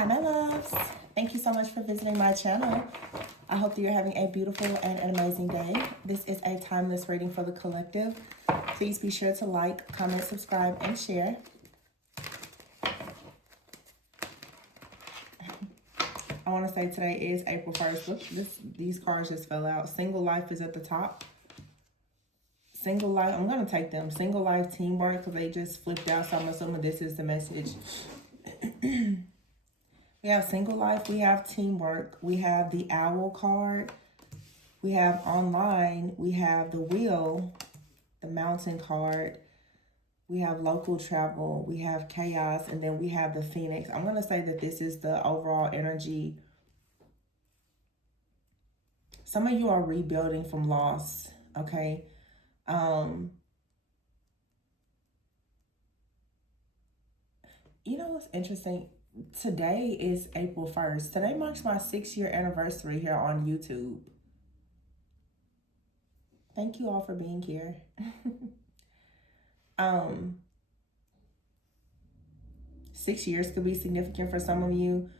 Hi, my loves. Thank you so much for visiting my channel. I hope that you're having a beautiful and an amazing day. This is a timeless reading for the collective. Please be sure to like, comment, subscribe, and share. I want to say today is April 1st. Look, these cards just fell out. Single life is at the top. Single life, I'm going to take them. Single life, teamwork, because they just flipped out. So I'm assuming this is the message. We have single life, we have teamwork, we have the owl card, we have online, we have the wheel, the mountain card, we have local travel, we have chaos, and then we have the phoenix. I'm going to say that this is the overall energy. Some of you are rebuilding from loss, okay? You know what's interesting? Today is April 1st. Today marks my 6-year anniversary here on YouTube. Thank you all for being here. 6 years could be significant for some of you.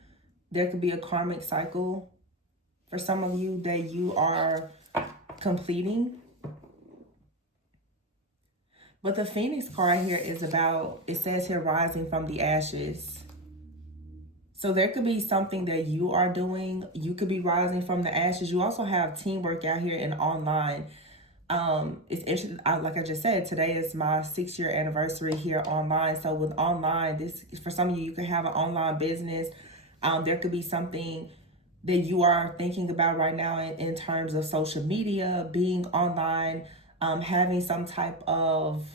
There could be a karmic cycle for some of you that you are completing. But the Phoenix card here is about, it says here, rising from the ashes. So there could be something that you are doing. You could be rising from the ashes. You also have teamwork out here and online. It's interesting. Like I just said, today is my 6-year anniversary here online. So with online, this for some of you, you could have an online business. There could be something that you are thinking about right now in terms of social media, being online, having some type of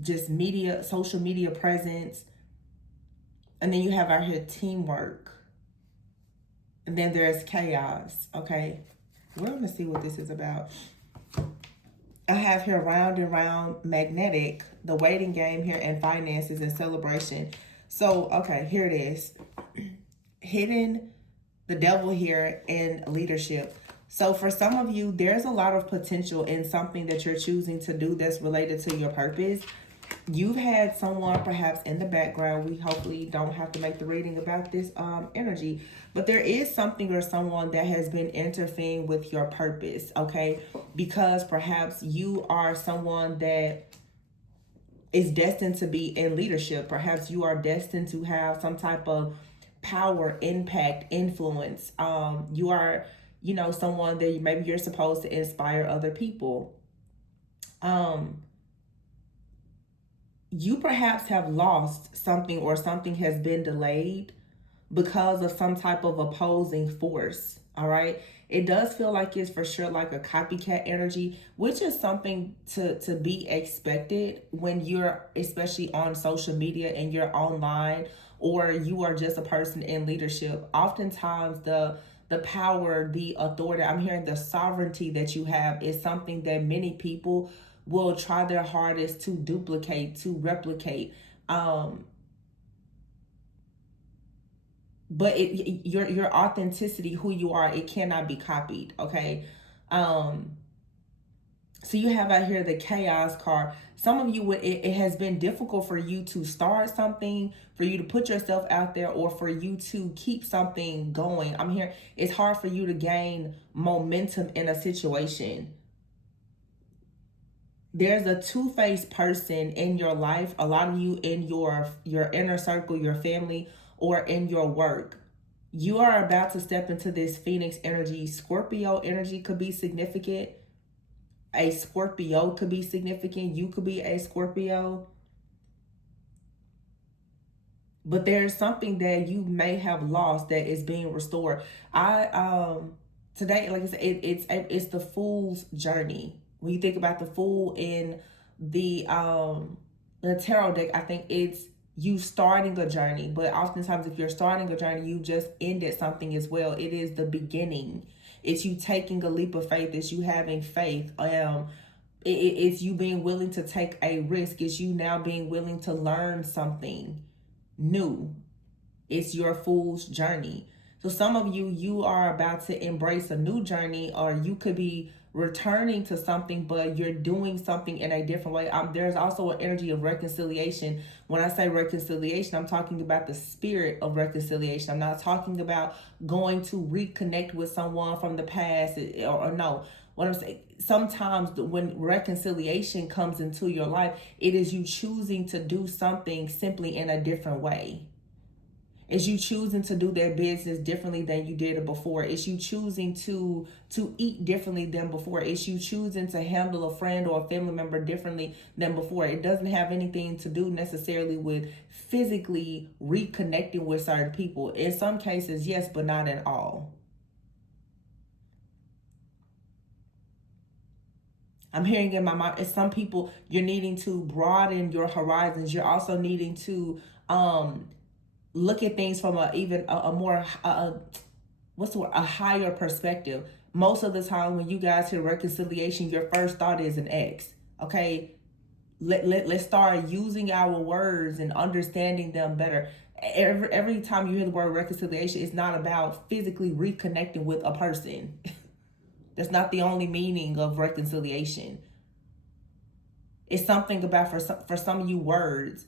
just media, social media presence. And then you have out here teamwork. And then there's chaos, okay? We're going to see what this is about. I have here round and round, magnetic, the waiting game here, and finances and celebration. So, okay, here it is. Hidden, the devil here, and leadership. So for some of you, there's a lot of potential in something that you're choosing to do that's related to your purpose. You've had someone perhaps in the background. We hopefully don't have to make the reading about this energy, but there is something or someone that has been interfering with your purpose, okay? Because perhaps you are someone that is destined to be in leadership. Perhaps you are destined to have some type of power, impact, influence. You are, you know, someone that maybe you're supposed to inspire other people. You perhaps have lost something, or something has been delayed because of some type of opposing force. All right. It does feel like it's for sure like a copycat energy, which is something to be expected when you're especially on social media and you're online, or you are just a person in leadership. Oftentimes the power, the authority, I'm hearing the sovereignty that you have is something that many people will try their hardest to duplicate, to replicate. But your authenticity, who you are, it cannot be copied, okay? So you have out here the chaos card. Some of you, it has been difficult for you to start something, for you to put yourself out there, or for you to keep something going. I'm here, it's hard for you to gain momentum in a situation. There's a two-faced person in your life. A lot of you in your inner circle, your family, or in your work. You are about to step into this Phoenix energy. Scorpio energy could be significant. A Scorpio could be significant. You could be a Scorpio. But there's something that you may have lost that is being restored. Today, like I said, it's the fool's journey. When you think about the fool in the tarot deck, I think it's you starting a journey. But oftentimes, if you're starting a journey, you just ended something as well. It is the beginning. It's you taking a leap of faith. It's you having faith. It's you being willing to take a risk. It's you now being willing to learn something new. It's your fool's journey. So some of you, you are about to embrace a new journey, or you could be returning to something, but you're doing something in a different way. There's also an energy of reconciliation. When I say reconciliation, I'm talking about the spirit of reconciliation. I'm not talking about going to reconnect with someone from the past, or no. What I'm saying, sometimes when reconciliation comes into your life, it is you choosing to do something simply in a different way. It's you choosing to do their business differently than you did it before. It's you choosing to eat differently than before. It's you choosing to handle a friend or a family member differently than before. It doesn't have anything to do necessarily with physically reconnecting with certain people. In some cases, yes, but not in all. I'm hearing in my mind, it's some people, you're needing to broaden your horizons. You're also needing to look at things from a more what's the word, a higher perspective. Most of the time when you guys hear reconciliation, your first thought is an ex. Okay, let's start using our words and understanding them better. Every time you hear the word reconciliation, it's not about physically reconnecting with a person. That's not the only meaning of reconciliation. It's something about, for some of you, words.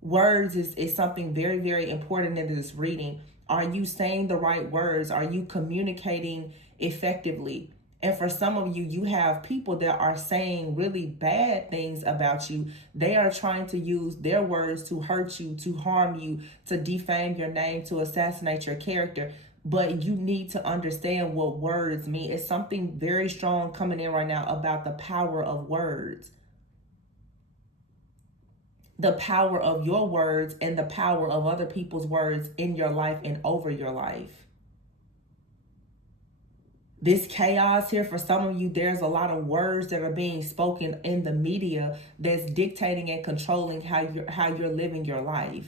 Words is something very, very important in this reading. Are you saying the right words? Are you communicating effectively? And for some of you, you have people that are saying really bad things about you. They are trying to use their words to hurt you, to harm you, to defame your name, to assassinate your character. But you need to understand what words mean. It's something very strong coming in right now about the power of words. The power of your words and the power of other people's words in your life and over your life. This chaos here, for some of you, there's a lot of words that are being spoken in the media that's dictating and controlling how you're living your life.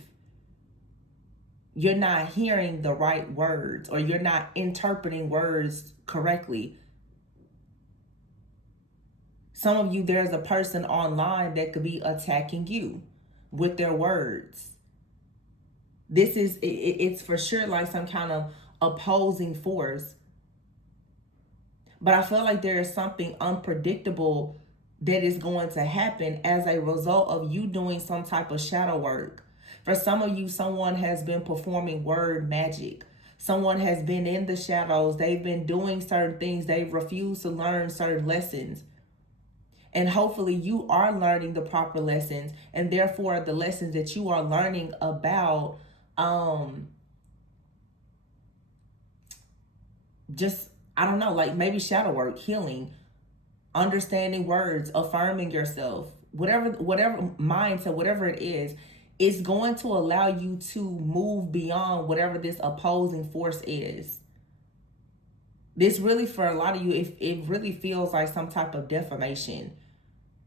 You're not hearing the right words, or you're not interpreting words correctly. Some of you, there's a person online that could be attacking you with their words. This is, it's for sure like some kind of opposing force. But I feel like there is something unpredictable that is going to happen as a result of you doing some type of shadow work. For some of you, someone has been performing word magic. Someone has been in the shadows. They've been doing certain things. They've refused to learn certain lessons. And hopefully you are learning the proper lessons. And therefore, the lessons that you are learning about just, I don't know, like maybe shadow work, healing, understanding words, affirming yourself, whatever mindset, whatever it is, it's going to allow you to move beyond whatever this opposing force is. This really, for a lot of you, it really feels like some type of defamation.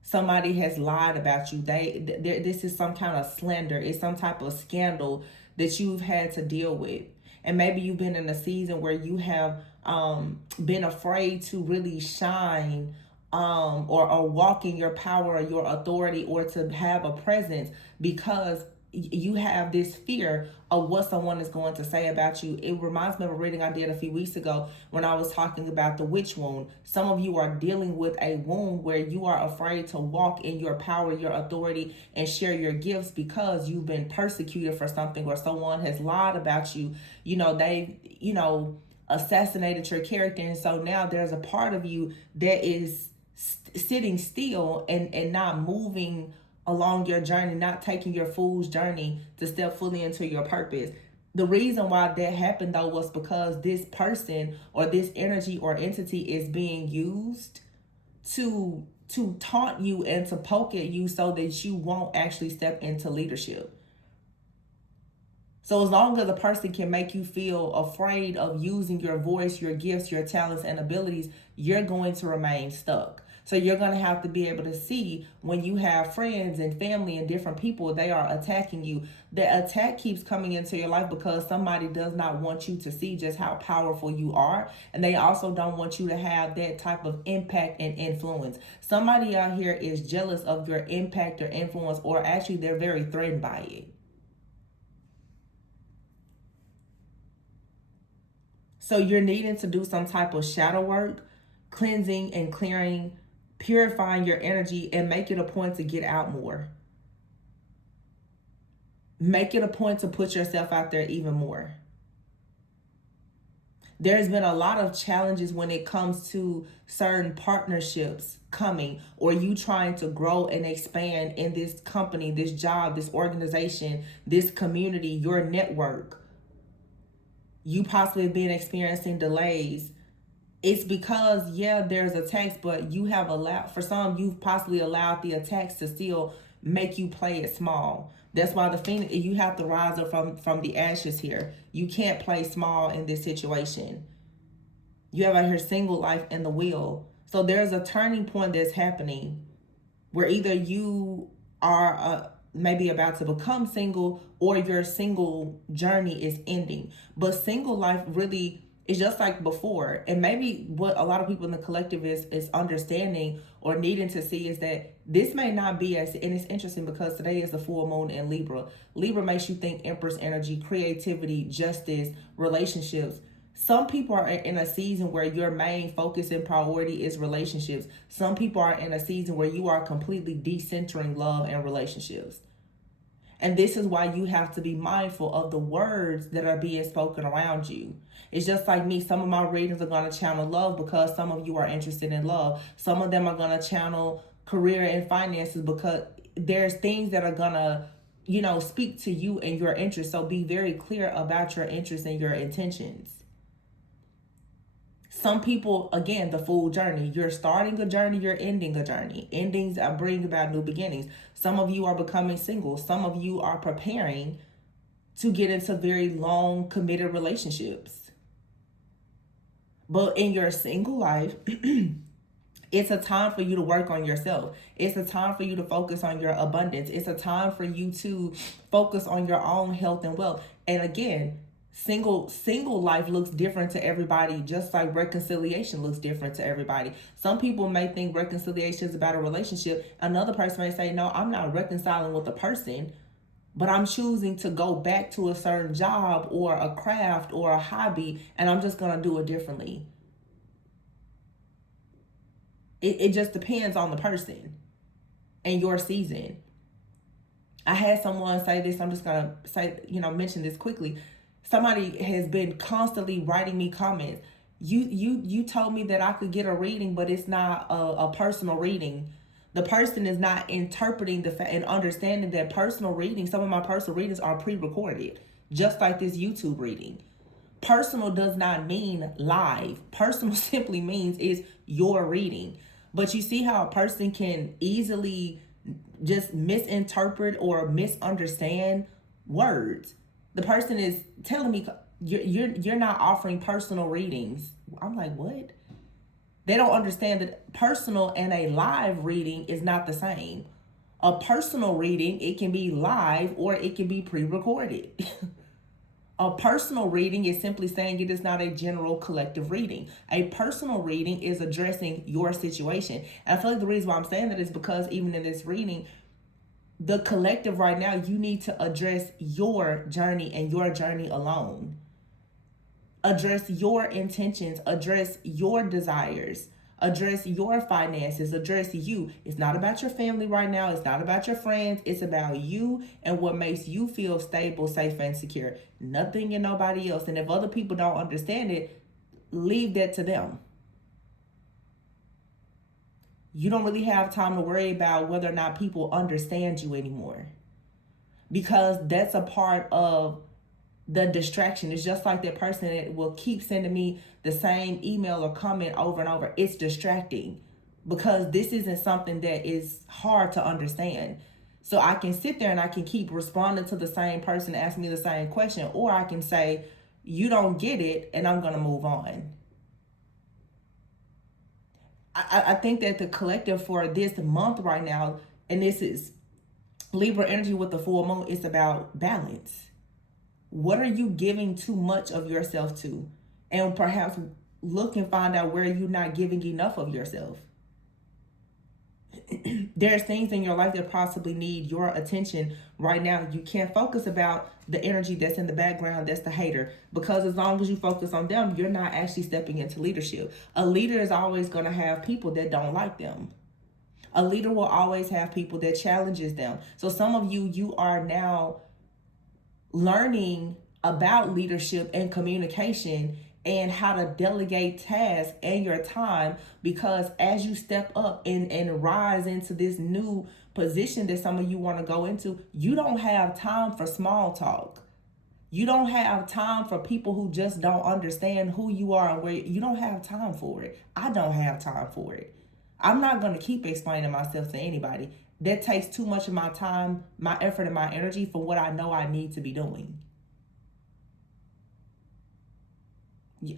Somebody has lied about you. This is some kind of slander. It's some type of scandal that you've had to deal with. And maybe you've been in a season where you have been afraid to really shine or walk in your power or your authority, or to have a presence, because you have this fear of what someone is going to say about you. It reminds me of a reading I did a few weeks ago when I was talking about the witch wound. Some of you are dealing with a wound where you are afraid to walk in your power, your authority, and share your gifts because you've been persecuted for something, or someone has lied about you. They assassinated your character. And so now there's a part of you that is sitting still and not moving along your journey, not taking your fool's journey to step fully into your purpose. The reason why that happened, though, was because this person or this energy or entity is being used to taunt you and to poke at you so that you won't actually step into leadership. So as long as a person can make you feel afraid of using your voice, your gifts, your talents, and abilities, you're going to remain stuck. So you're going to have to be able to see when you have friends and family and different people, they are attacking you. The attack keeps coming into your life because somebody does not want you to see just how powerful you are. And they also don't want you to have that type of impact and influence. Somebody out here is jealous of your impact or influence, or actually they're very threatened by it. So you're needing to do some type of shadow work, cleansing and clearing, purifying your energy, and make it a point to get out more. Make it a point to put yourself out there even more. There's been a lot of challenges when it comes to certain partnerships coming, or you trying to grow and expand in this company, this job, this organization, this community, your network. You possibly have been experiencing delays. It's because, yeah, there's attacks, but you have allowed, for some, you've possibly allowed the attacks to still make you play it small. That's why the Phoenix, you have to rise up from the ashes here. You can't play small in this situation. You have out here single life in the wheel. So there's a turning point that's happening where either you are maybe about to become single, or your single journey is ending. But single life really is just like before. And maybe what a lot of people in the collective is understanding or needing to see is that this may not be as, and it's interesting because today is the full moon in Libra. Libra makes you think Empress energy, creativity, justice, relationships. Some people are in a season where your main focus and priority is relationships. Some people are in a season where you are completely decentering love and relationships. And this is why you have to be mindful of the words that are being spoken around you. It's just like me. Some of my readings are going to channel love because some of you are interested in love. Some of them are going to channel career and finances because there's things that are going to, speak to you and your interests. So be very clear about your interests and your intentions. Some people, again, the full journey. You're starting a journey, you're ending a journey. Endings bring about new beginnings. Some of you are becoming single. Some of you are preparing to get into very long, committed relationships. But in your single life, it's a time for you to work on yourself. It's a time for you to focus on your abundance. It's a time for you to focus on your own health and wealth. And again, single life looks different to everybody, just like reconciliation looks different to everybody. Some people may think reconciliation is about a relationship. Another person may say, no, I'm not reconciling with a person, but I'm choosing to go back to a certain job or a craft or a hobby, and I'm just going to do it differently. It just depends on the person and your season. I had someone say this, I'm just going to say, mention this quickly. Somebody has been constantly writing me comments. You told me that I could get a reading, but it's not a personal reading. The person is not interpreting the fact and understanding that personal readings, some of my personal readings are pre-recorded, just like this YouTube reading. Personal does not mean live. Personal simply means is your reading. But you see how a person can easily just misinterpret or misunderstand words. The person is telling me you're not offering personal readings. I'm like, what? They don't understand that personal and a live reading is not the same. A personal reading, it can be live or it can be pre-recorded. A personal reading is simply saying it is not a general collective reading. A personal reading is addressing your situation. And I feel like the reason why I'm saying that is because even in this reading, the collective right now, you need to address your journey and your journey alone. Address your intentions, address your desires, address your finances, address you. It's not about your family right now. It's not about your friends. It's about you and what makes you feel stable, safe, and secure. Nothing and nobody else. And if other people don't understand it, leave that to them. You don't really have time to worry about whether or not people understand you anymore, because that's a part of the distraction. It's just like that person that will keep sending me the same email or comment over and over. It's distracting because this isn't something that is hard to understand. So I can sit there and I can keep responding to the same person asking me the same question, or I can say, you don't get it, and I'm going to move on. I think that the collective for this month right now, and this is Libra energy with the full moon, it's about balance. What are you giving too much of yourself to? And perhaps look and find out where you're not giving enough of yourself. There's things in your life that possibly need your attention right now. You can't focus about the energy that's in the background, that's the hater, because as long as you focus on them, you're not actually stepping into leadership. A leader is always going to have people that don't like them. A leader will always have people that challenges them. So some of you, you are now learning about leadership and communication and how to delegate tasks and your time, because as you step up and rise into this new position that some of you want to go into, you don't have time for small talk. You don't have time for people who just don't understand who you are and where you don't have time for it. I don't have time for it. I'm not going to keep explaining myself to anybody. That takes too much of my time, my effort, and my energy for what I know I need to be doing.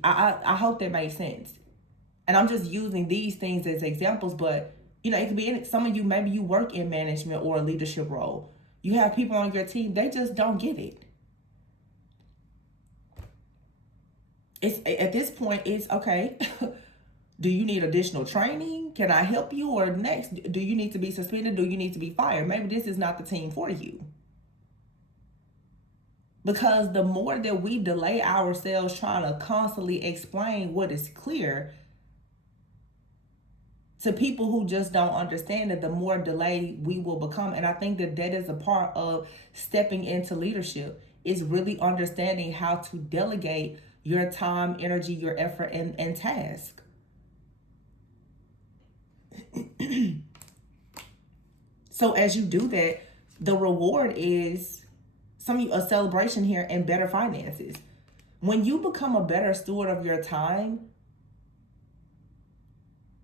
I hope that makes sense. And I'm just using these things as examples, but you know, it could be some of you, maybe you work in management or a leadership role. You have people on your team, they just don't get it. It's at this point, it's okay. Do you need additional training? Can I help you? Or next, do you need to be suspended? Do you need to be fired? Maybe this is not the team for you. Because the more that we delay ourselves trying to constantly explain what is clear to people who just don't understand it, the more delayed we will become. And I think that that is a part of stepping into leadership, is really understanding how to delegate your time, energy, your effort, and task. So as you do that, the reward is a celebration here and better finances. When you become a better steward of your time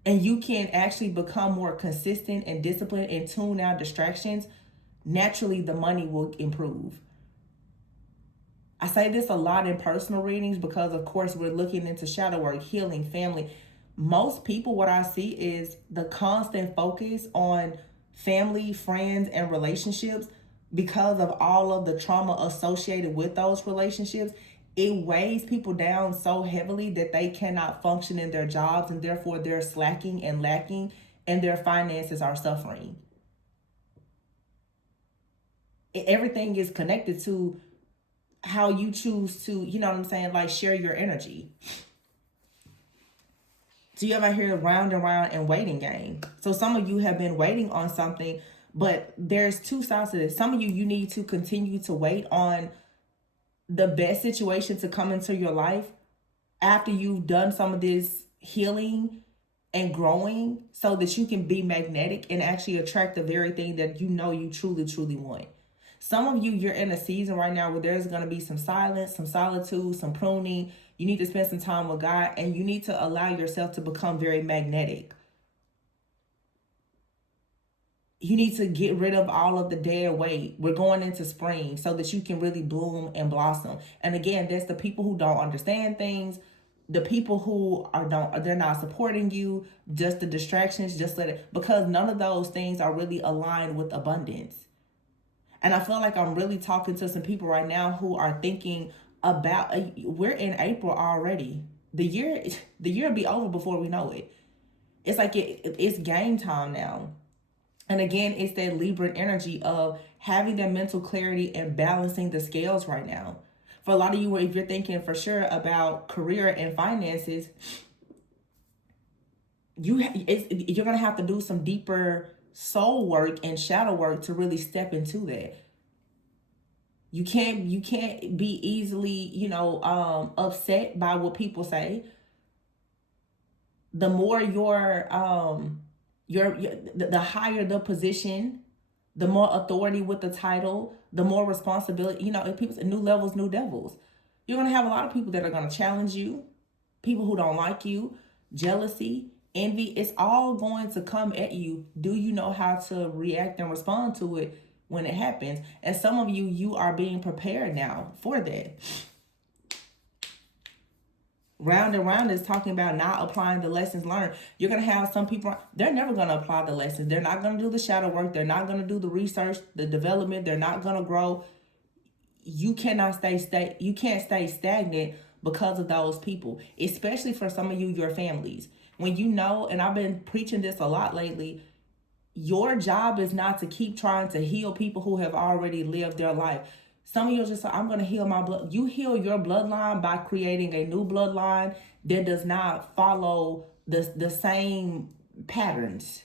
and you can actually become more consistent and disciplined and tune out distractions, naturally the money will improve. I say this a lot in personal readings because, of course, we're looking into shadow work, healing, family. Most people, what I see is the constant focus on family, friends, and relationships. Because of all of the trauma associated with those relationships, it weighs people down so heavily that they cannot function in their jobs, and therefore they're slacking and lacking, and their finances are suffering. Everything is connected to how you choose to, you know what I'm saying, like share your energy. So you ever hear round and round and waiting game? So some of you have been waiting on something, but there's two sides to this. Some of you need to continue to wait on the best situation to come into your life after you've done some of this healing and growing, so that you can be magnetic and actually attract the very thing that you know you truly, truly want. Some of you, you're in a season right now where there's going to be some silence, some solitude, some pruning. You need to spend some time with God, and you need to allow yourself to become very magnetic. You need to get rid of all of the dead weight. We're going into spring so that you can really bloom and blossom. And again, that's the people who don't understand things, the people who they're not supporting you, just the distractions, just let it, because none of those things are really aligned with abundance. And I feel like I'm really talking to some people right now who are thinking about, we're in April already. The year will be over before we know it. It's like it's game time now. And again, it's that Libra energy of having that mental clarity and balancing the scales right now. For a lot of you, if you're thinking for sure about career and finances, you're going to have to do some deeper soul work and shadow work to really step into that. You can't be easily, upset by what people say. The more the higher the position, the more authority with the title, the more responsibility. If people say new levels, new devils. You're going to have a lot of people that are going to challenge you, people who don't like you, jealousy, envy. It's all going to come at you. Do you know how to react and respond to it when it happens? And some of you are being prepared now for that. Round and round is talking about not applying the lessons learned. You're going to have some people, they're never going to apply the lessons. They're not going to do the shadow work. They're not going to do the research, the development. They're not going to grow. You cannot you can't stay stagnant because of those people, especially for some of you, your families. When and I've been preaching this a lot lately, Your job is not to keep trying to heal people who have already lived their life. Some of you are just like, I'm going to heal my blood. You heal your bloodline by creating a new bloodline that does not follow the same patterns.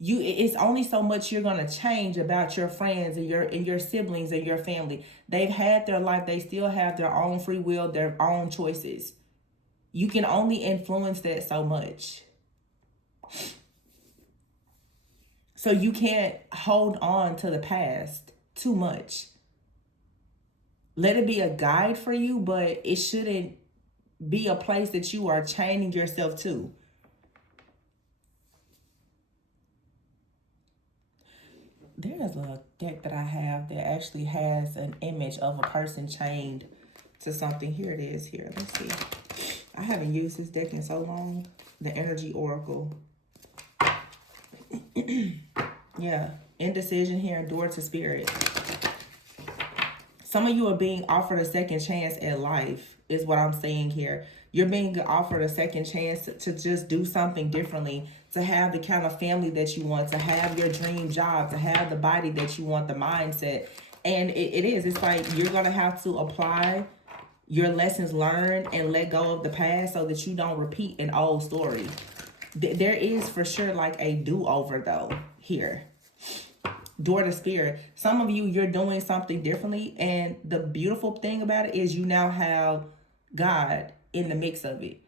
It's only so much you're going to change about your friends and your siblings and your family. They've had their life. They still have their own free will, their own choices. You can only influence that so much. So you can't hold on to the past too much. Let it be a guide for you, but it shouldn't be a place that you are chaining yourself to. There's a deck that I have that actually has an image of a person chained to something. Here it is here. Let's see. I haven't used this deck in so long. The Energy Oracle. Yeah. Indecision here. Door to Spirit. Some of you are being offered a second chance at life is what I'm saying here. You're being offered a second chance to just do something differently, to have the kind of family that you want, to have your dream job, to have the body that you want, the mindset. And it's like you're going to have to apply your lessons learned and let go of the past so that you don't repeat an old story. There is for sure like a do-over though here. Door to Spirit. Some of you, you're doing something differently, and the beautiful thing about it is you now have God in the mix of it.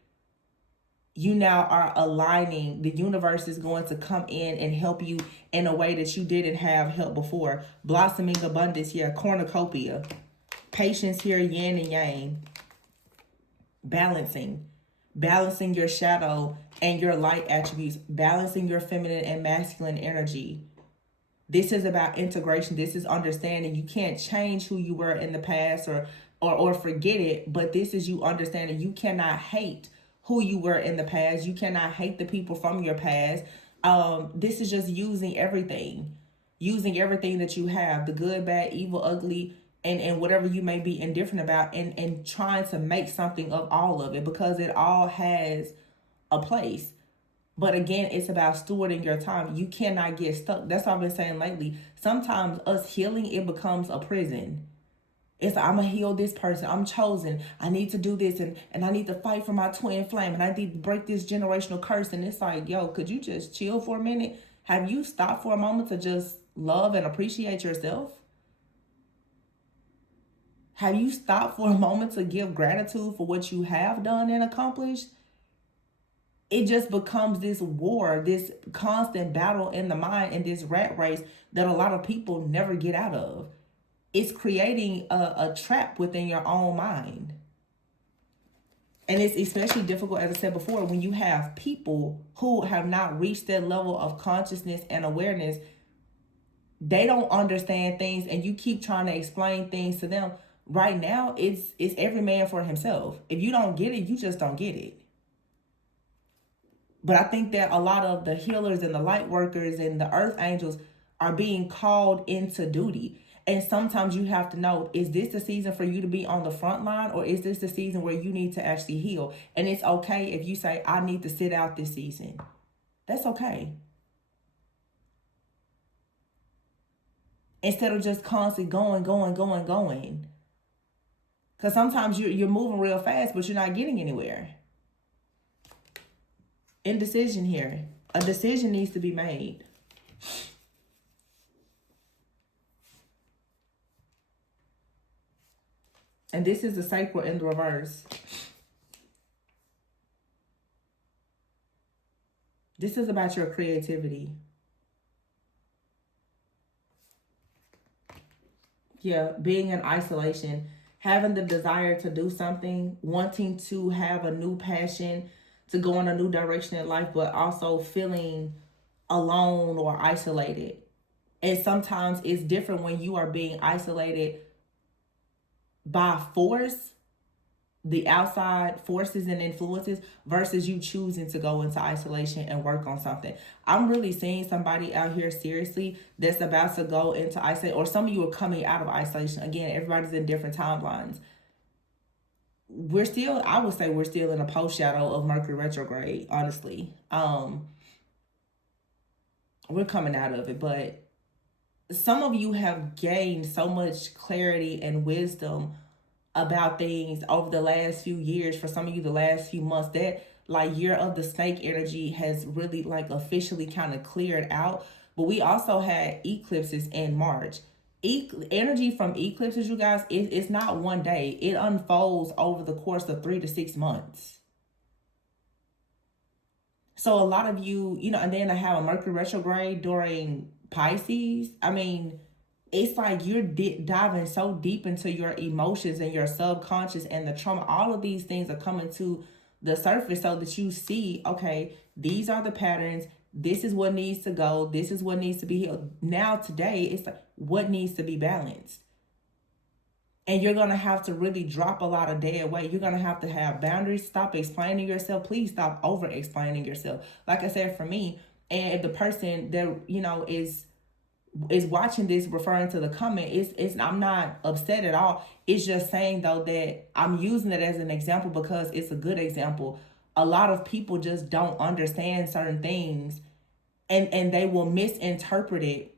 You now are aligning. The universe is going to come in and help you in a way that you didn't have help before. Blossoming abundance here, cornucopia. Patience here, yin and yang. Balancing your shadow and your light attributes. Balancing your feminine and masculine energy. This is about integration. This is understanding. You can't change who you were in the past or forget it, but this is you understanding you cannot hate who you were in the past. You cannot hate the people from your past. This is just using everything that you have, the good, bad, evil, ugly, and whatever you may be indifferent about, and trying to make something of all of it, because it all has a place. But again, it's about stewarding your time. You cannot get stuck. That's what I've been saying lately. Sometimes us healing, it becomes a prison. It's like, I'm going to heal this person. I'm chosen. I need to do this. And I need to fight for my twin flame. And I need to break this generational curse. And it's like, yo, could you just chill for a minute? Have you stopped for a moment to just love and appreciate yourself? Have you stopped for a moment to give gratitude for what you have done and accomplished? It just becomes this war, this constant battle in the mind, and this rat race that a lot of people never get out of. It's creating a trap within your own mind. And it's especially difficult, as I said before, when you have people who have not reached that level of consciousness and awareness. They don't understand things, and you keep trying to explain things to them. Right now, it's every man for himself. If you don't get it, you just don't get it. But I think that a lot of the healers and the light workers and the earth angels are being called into duty. And sometimes you have to know, is this the season for you to be on the front line, or is this the season where you need to actually heal? And it's okay if you say, I need to sit out this season. That's okay. Instead of just constantly going. Because sometimes you're moving real fast, but you're not getting anywhere. Indecision here. A decision needs to be made. And this is the sacral in the reverse. This is about your creativity. Yeah, being in isolation, having the desire to do something, wanting to have a new passion, to go in a new direction in life, but also feeling alone or isolated. And sometimes it's different when you are being isolated by force, the outside forces and influences, versus you choosing to go into isolation and work on something. I'm really seeing somebody out here seriously that's about to go into isolation, or some of you are coming out of isolation. Again, everybody's in different timelines. I would say we're still in a post shadow of Mercury retrograde, honestly. we're coming out of it, but some of you have gained so much clarity and wisdom about things over the last few years. For some of you, the last few months, that like year of the snake energy has really like officially kind of cleared out. But we also had eclipses in March. Energy from eclipses, you guys, it's not one day. It unfolds over the course of 3 to 6 months. So a lot of you, and then I have a Mercury retrograde during Pisces. I mean, it's like you're diving so deep into your emotions and your subconscious and the trauma. All of these things are coming to the surface so that you see, okay, these are the patterns. This is what needs to go. This is what needs to be healed. Now, today, it's like what needs to be balanced. And you're going to have to really drop a lot of dead weight. You're going to have boundaries. Stop explaining yourself. Please stop over explaining yourself. Like I said, for me, and if the person that, is watching this referring to the comment, it's I'm not upset at all. It's just saying though that I'm using it as an example because it's a good example. A lot of people just don't understand certain things, and they will misinterpret it,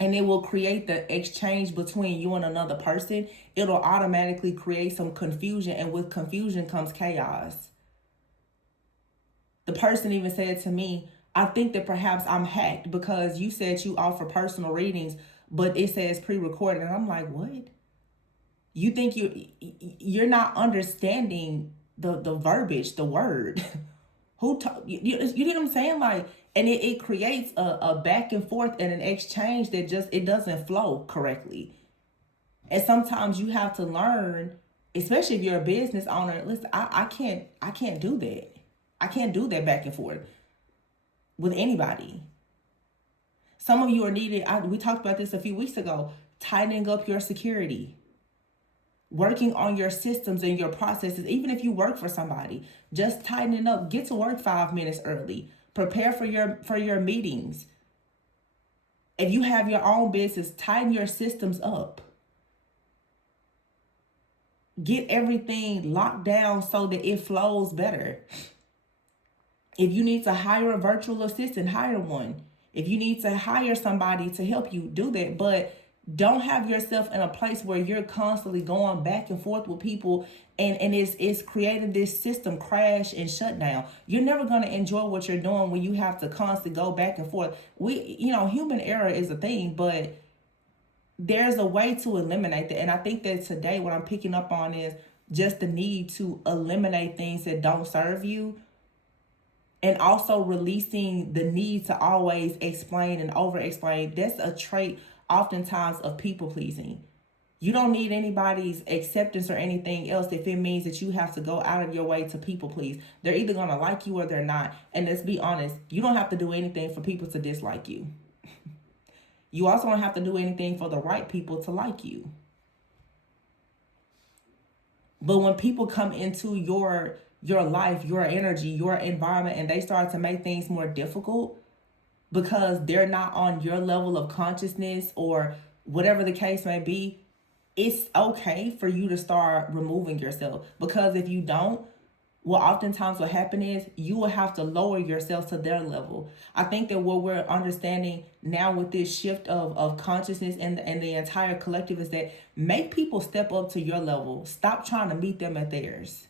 and it will create the exchange between you and another person. It'll automatically create some confusion, and with confusion comes chaos. The person even said to me, I think that perhaps I'm hacked because you said you offer personal readings, but it says pre-recorded. And I'm like, what? You think you're not understanding the verbiage, the word. You know what I'm saying? Like, and it creates a back and forth and an exchange that just, it doesn't flow correctly. And sometimes you have to learn, especially if you're a business owner. Listen, I can't do that. I can't do that back and forth with anybody. Some of you are needed. We talked about this a few weeks ago. Tightening up your security, working on your systems and your processes. Even if you work for somebody, just tightening up. Get to work 5 minutes early. Prepare for your meetings. If you have your own business, tighten your systems up. Get everything locked down so that it flows better. If you need to hire a virtual assistant, hire one. If you need to hire somebody to help you, do that. But don't have yourself in a place where you're constantly going back and forth with people, and it's creating this system crash and shutdown. You're never going to enjoy what you're doing when you have to constantly go back and forth. Human error is a thing, but there's a way to eliminate that. And I think that today what I'm picking up on is just the need to eliminate things that don't serve you. And also releasing the need to always explain and over-explain. That's a trait oftentimes of people pleasing. You don't need anybody's acceptance or anything else if it means that you have to go out of your way to people please. They're either going to like you or they're not. And let's be honest, you don't have to do anything for people to dislike you. You also don't have to do anything for the right people to like you. But when people come into your life, your energy, your environment, and they start to make things more difficult because they're not on your level of consciousness or whatever the case may be, it's okay for you to start removing yourself. Because if you don't, well, oftentimes what happens is you will have to lower yourself to their level. I think that what we're understanding now with this shift of consciousness and the entire collective is that make people step up to your level. Stop trying to meet them at theirs.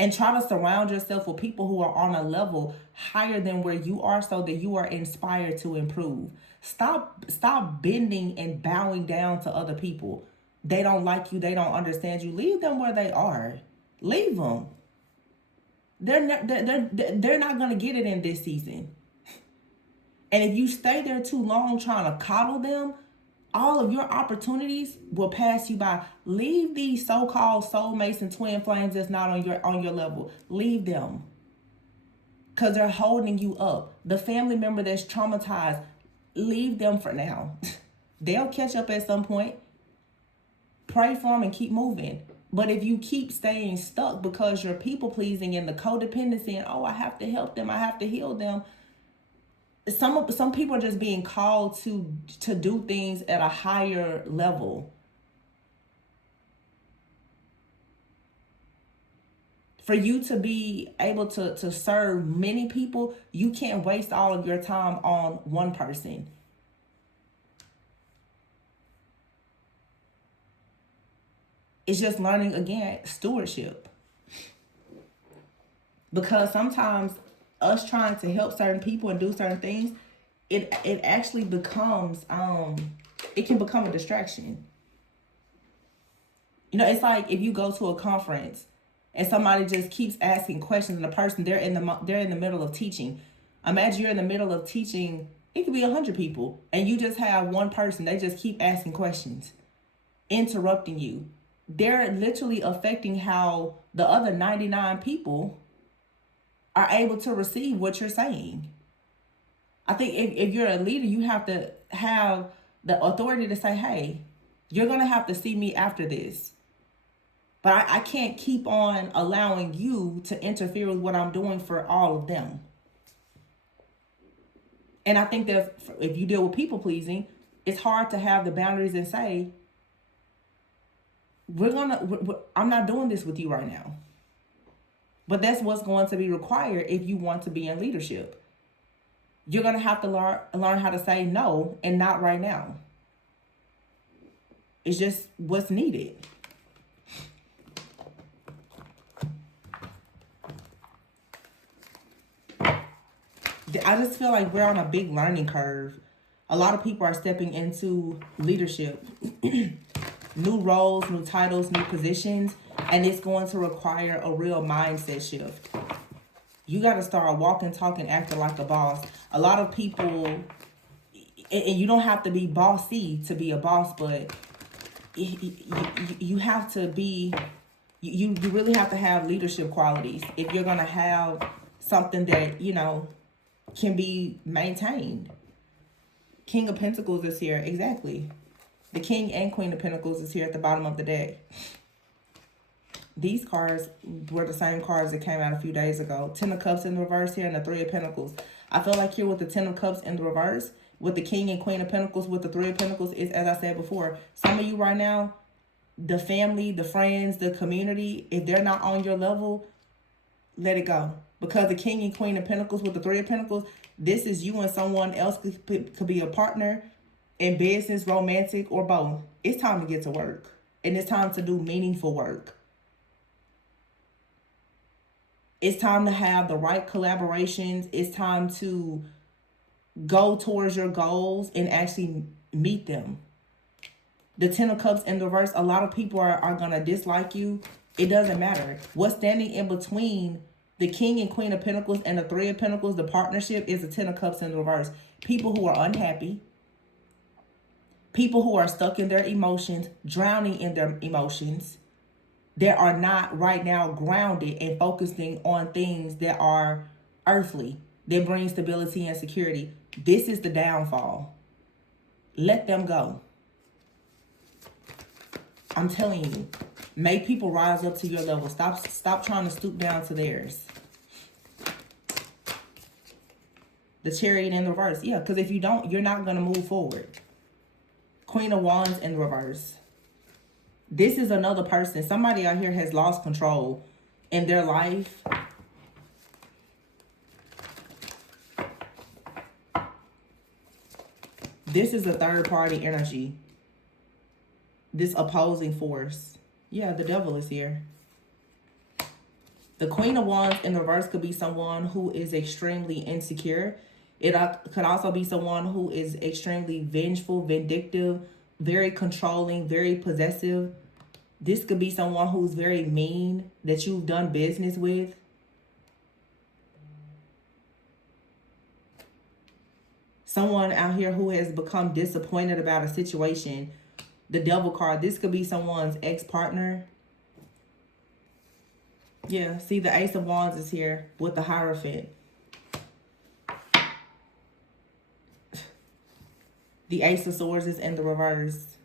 And try to surround yourself with people who are on a level higher than where you are so that you are inspired to improve. Stop bending and bowing down to other people. They don't like you. They don't understand you. Leave them where they are. Leave them. They're not going to get it in this season. And if you stay there too long trying to coddle them, all of your opportunities will pass you by. Leave these so-called soulmates and twin flames that's not on your level. Leave them. Because they're holding you up. The family member that's traumatized, leave them for now. They'll catch up at some point. Pray for them and keep moving. But if you keep staying stuck because you're people pleasing and the codependency and, I have to help them, I have to heal them, some people are just being called to do things at a higher level. For you to be able to serve many people, you can't waste all of your time on one person. It's just learning, again, stewardship. Because sometimes us trying to help certain people and do certain things, it actually becomes it can become a distraction. You know, it's like if you go to a conference and somebody just keeps asking questions, and the person they're in the middle of teaching. Imagine you're in the middle of teaching. It could be 100 people, and you just have one person. They just keep asking questions, interrupting you. They're literally affecting how the other 99 people are able to receive what you're saying. I think if you're a leader, you have to have the authority to say, hey, you're going to have to see me after this. But I can't keep on allowing you to interfere with what I'm doing for all of them. And I think that if you deal with people pleasing, it's hard to have the boundaries and say, I'm not doing this with you right now. But that's what's going to be required if you want to be in leadership. You're going to have to learn how to say no and not right now. It's just what's needed. I just feel like we're on a big learning curve. A lot of people are stepping into leadership. New roles, new titles, new positions, and it's going to require a real mindset shift. You got to start walking, talking, acting like a boss. A lot of people, and you don't have to be bossy to be a boss, but you have to be, you really have to have leadership qualities if you're going to have something that, you know, can be maintained. King of Pentacles is here. Exactly. The King and Queen of Pentacles is here at the bottom of the deck. These cards were the same cards that came out a few days ago. Ten of Cups in the reverse here and the Three of Pentacles. I feel like here with the Ten of Cups in the reverse, with the King and Queen of Pentacles, with the Three of Pentacles, is, as I said before, some of you right now, the family, the friends, the community, if they're not on your level, let it go. Because the King and Queen of Pentacles with the Three of Pentacles, this is you and someone else could be a partner in business, romantic, or both. It's time to get to work. And it's time to do meaningful work. It's time to have the right collaborations. It's time to go towards your goals and actually meet them. The Ten of Cups in the reverse, a lot of people are going to dislike you. It doesn't matter. What's standing in between the King and Queen of Pentacles and the Three of Pentacles, the partnership, is the Ten of Cups in the reverse. People who are unhappy. People who are stuck in their emotions, drowning in their emotions. That are not right now grounded and focusing on things that are earthly, that bring stability and security. This is the downfall. Let them go. I'm telling you, make people rise up to your level. Stop trying to stoop down to theirs. The Chariot in the reverse. Yeah, because if you don't, you're not going to move forward. Queen of Wands in the reverse. This is another person. Somebody out here has lost control in their life. This is a third party energy. This opposing force. Yeah, the devil is here. The Queen of Wands in the reverse could be someone who is extremely insecure. It could also be someone who is extremely vengeful, vindictive, very controlling, very possessive. This could be someone who's very mean that you've done business with. Someone out here who has become disappointed about a situation. The Devil card. This could be someone's ex-partner. Yeah, see, the Ace of Wands is here with the Hierophant. The Ace of Swords is in the reverse.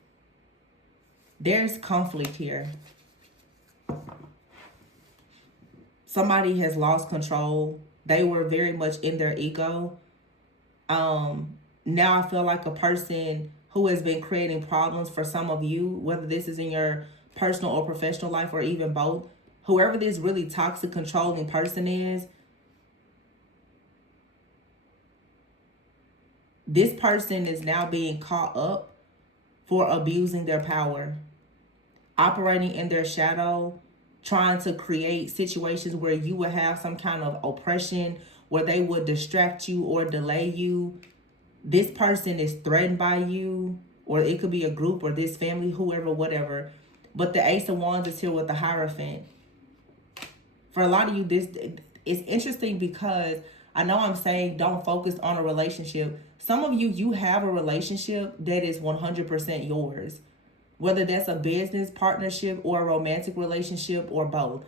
There's conflict here. Somebody has lost control. They were very much in their ego. Now I feel like a person who has been creating problems for some of you, whether this is in your personal or professional life or even both, Whoever this really toxic, controlling person is, this person is now being caught up for abusing their power, operating in their shadow, trying to create situations where you would have some kind of oppression, where they would distract you or delay you. This person is threatened by you, or it could be a group or this family, whoever, whatever. But the Ace of Wands is here with the Hierophant. For a lot of you, this is interesting because I know I'm saying don't focus on a relationship. Some of you, you have a relationship that is 100% yours. Whether that's a business partnership or a romantic relationship or both.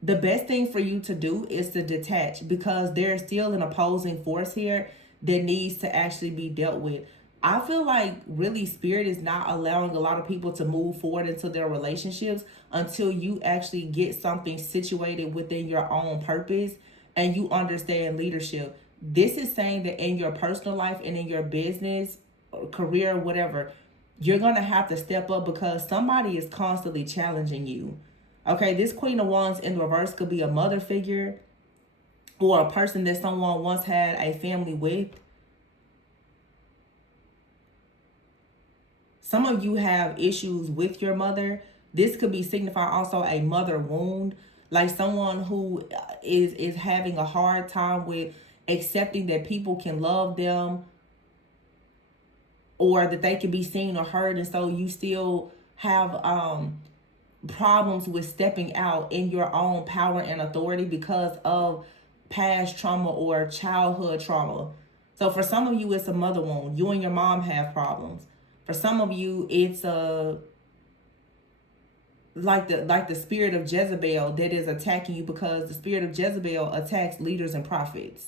The best thing for you to do is to detach, because there's still an opposing force here that needs to actually be dealt with. I feel like really Spirit is not allowing a lot of people to move forward into their relationships until you actually get something situated within your own purpose and you understand leadership. This is saying that in your personal life and in your business, career, whatever, you're going to have to step up because somebody is constantly challenging you. Okay, this Queen of Wands in reverse could be a mother figure or a person that someone once had a family with. Some of you have issues with your mother. This could be signifying also a mother wound, like someone who is having a hard time with accepting that people can love them or that they can be seen or heard, and so you still have problems with stepping out in your own power and authority because of past trauma or childhood trauma. So for some of you, it's a mother wound. You and your mom have problems. For some of you, it's like the spirit of Jezebel that is attacking you, because the spirit of Jezebel attacks leaders and prophets.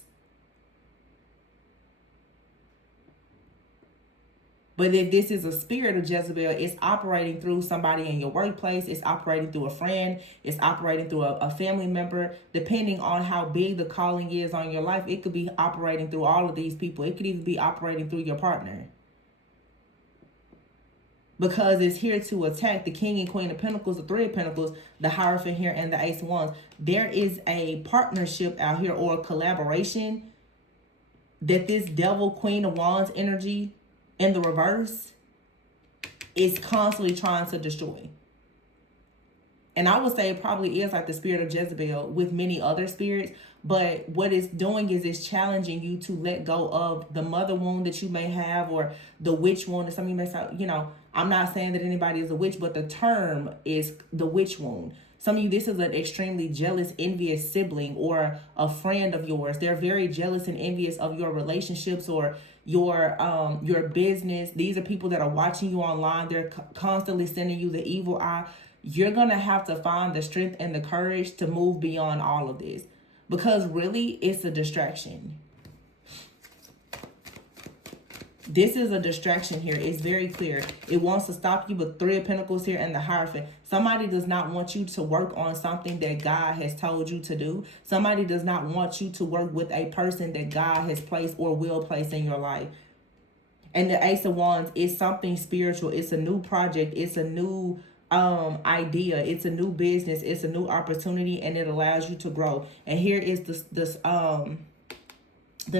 But if this is a spirit of Jezebel, it's operating through somebody in your workplace, it's operating through a friend, it's operating through a family member. Depending on how big the calling is on your life, it could be operating through all of these people. It could even be operating through your partner. Because it's here to attack the King and Queen of Pentacles, the Three of Pentacles, the Hierophant here, and the Ace of Wands. There is a partnership out here or a collaboration that this Devil, Queen of Wands energy in the reverse is constantly trying to destroy. And I would say it probably is like the spirit of Jezebel with many other spirits. But what it's doing is it's challenging you to let go of the mother wound that you may have, or the witch wound that some of you may say, you know, I'm not saying that anybody is a witch, but the term is the witch wound. Some of you, this is an extremely jealous, envious sibling or a friend of yours. They're very jealous and envious of your relationships or your business. These are people that are watching you online. They're constantly sending you the evil eye. You're going to have to find the strength and the courage to move beyond all of this, because really it's a distraction. This is a distraction here. It's very clear. It wants to stop you with Three of Pentacles here and the Hierophant. Somebody does not want you to work on something that God has told you to do. Somebody does not want you to work with a person that God has placed or will place in your life. And the Ace of Wands is something spiritual. It's a new project. It's a new idea. It's a new business. It's a new opportunity, and it allows you to grow. And here is the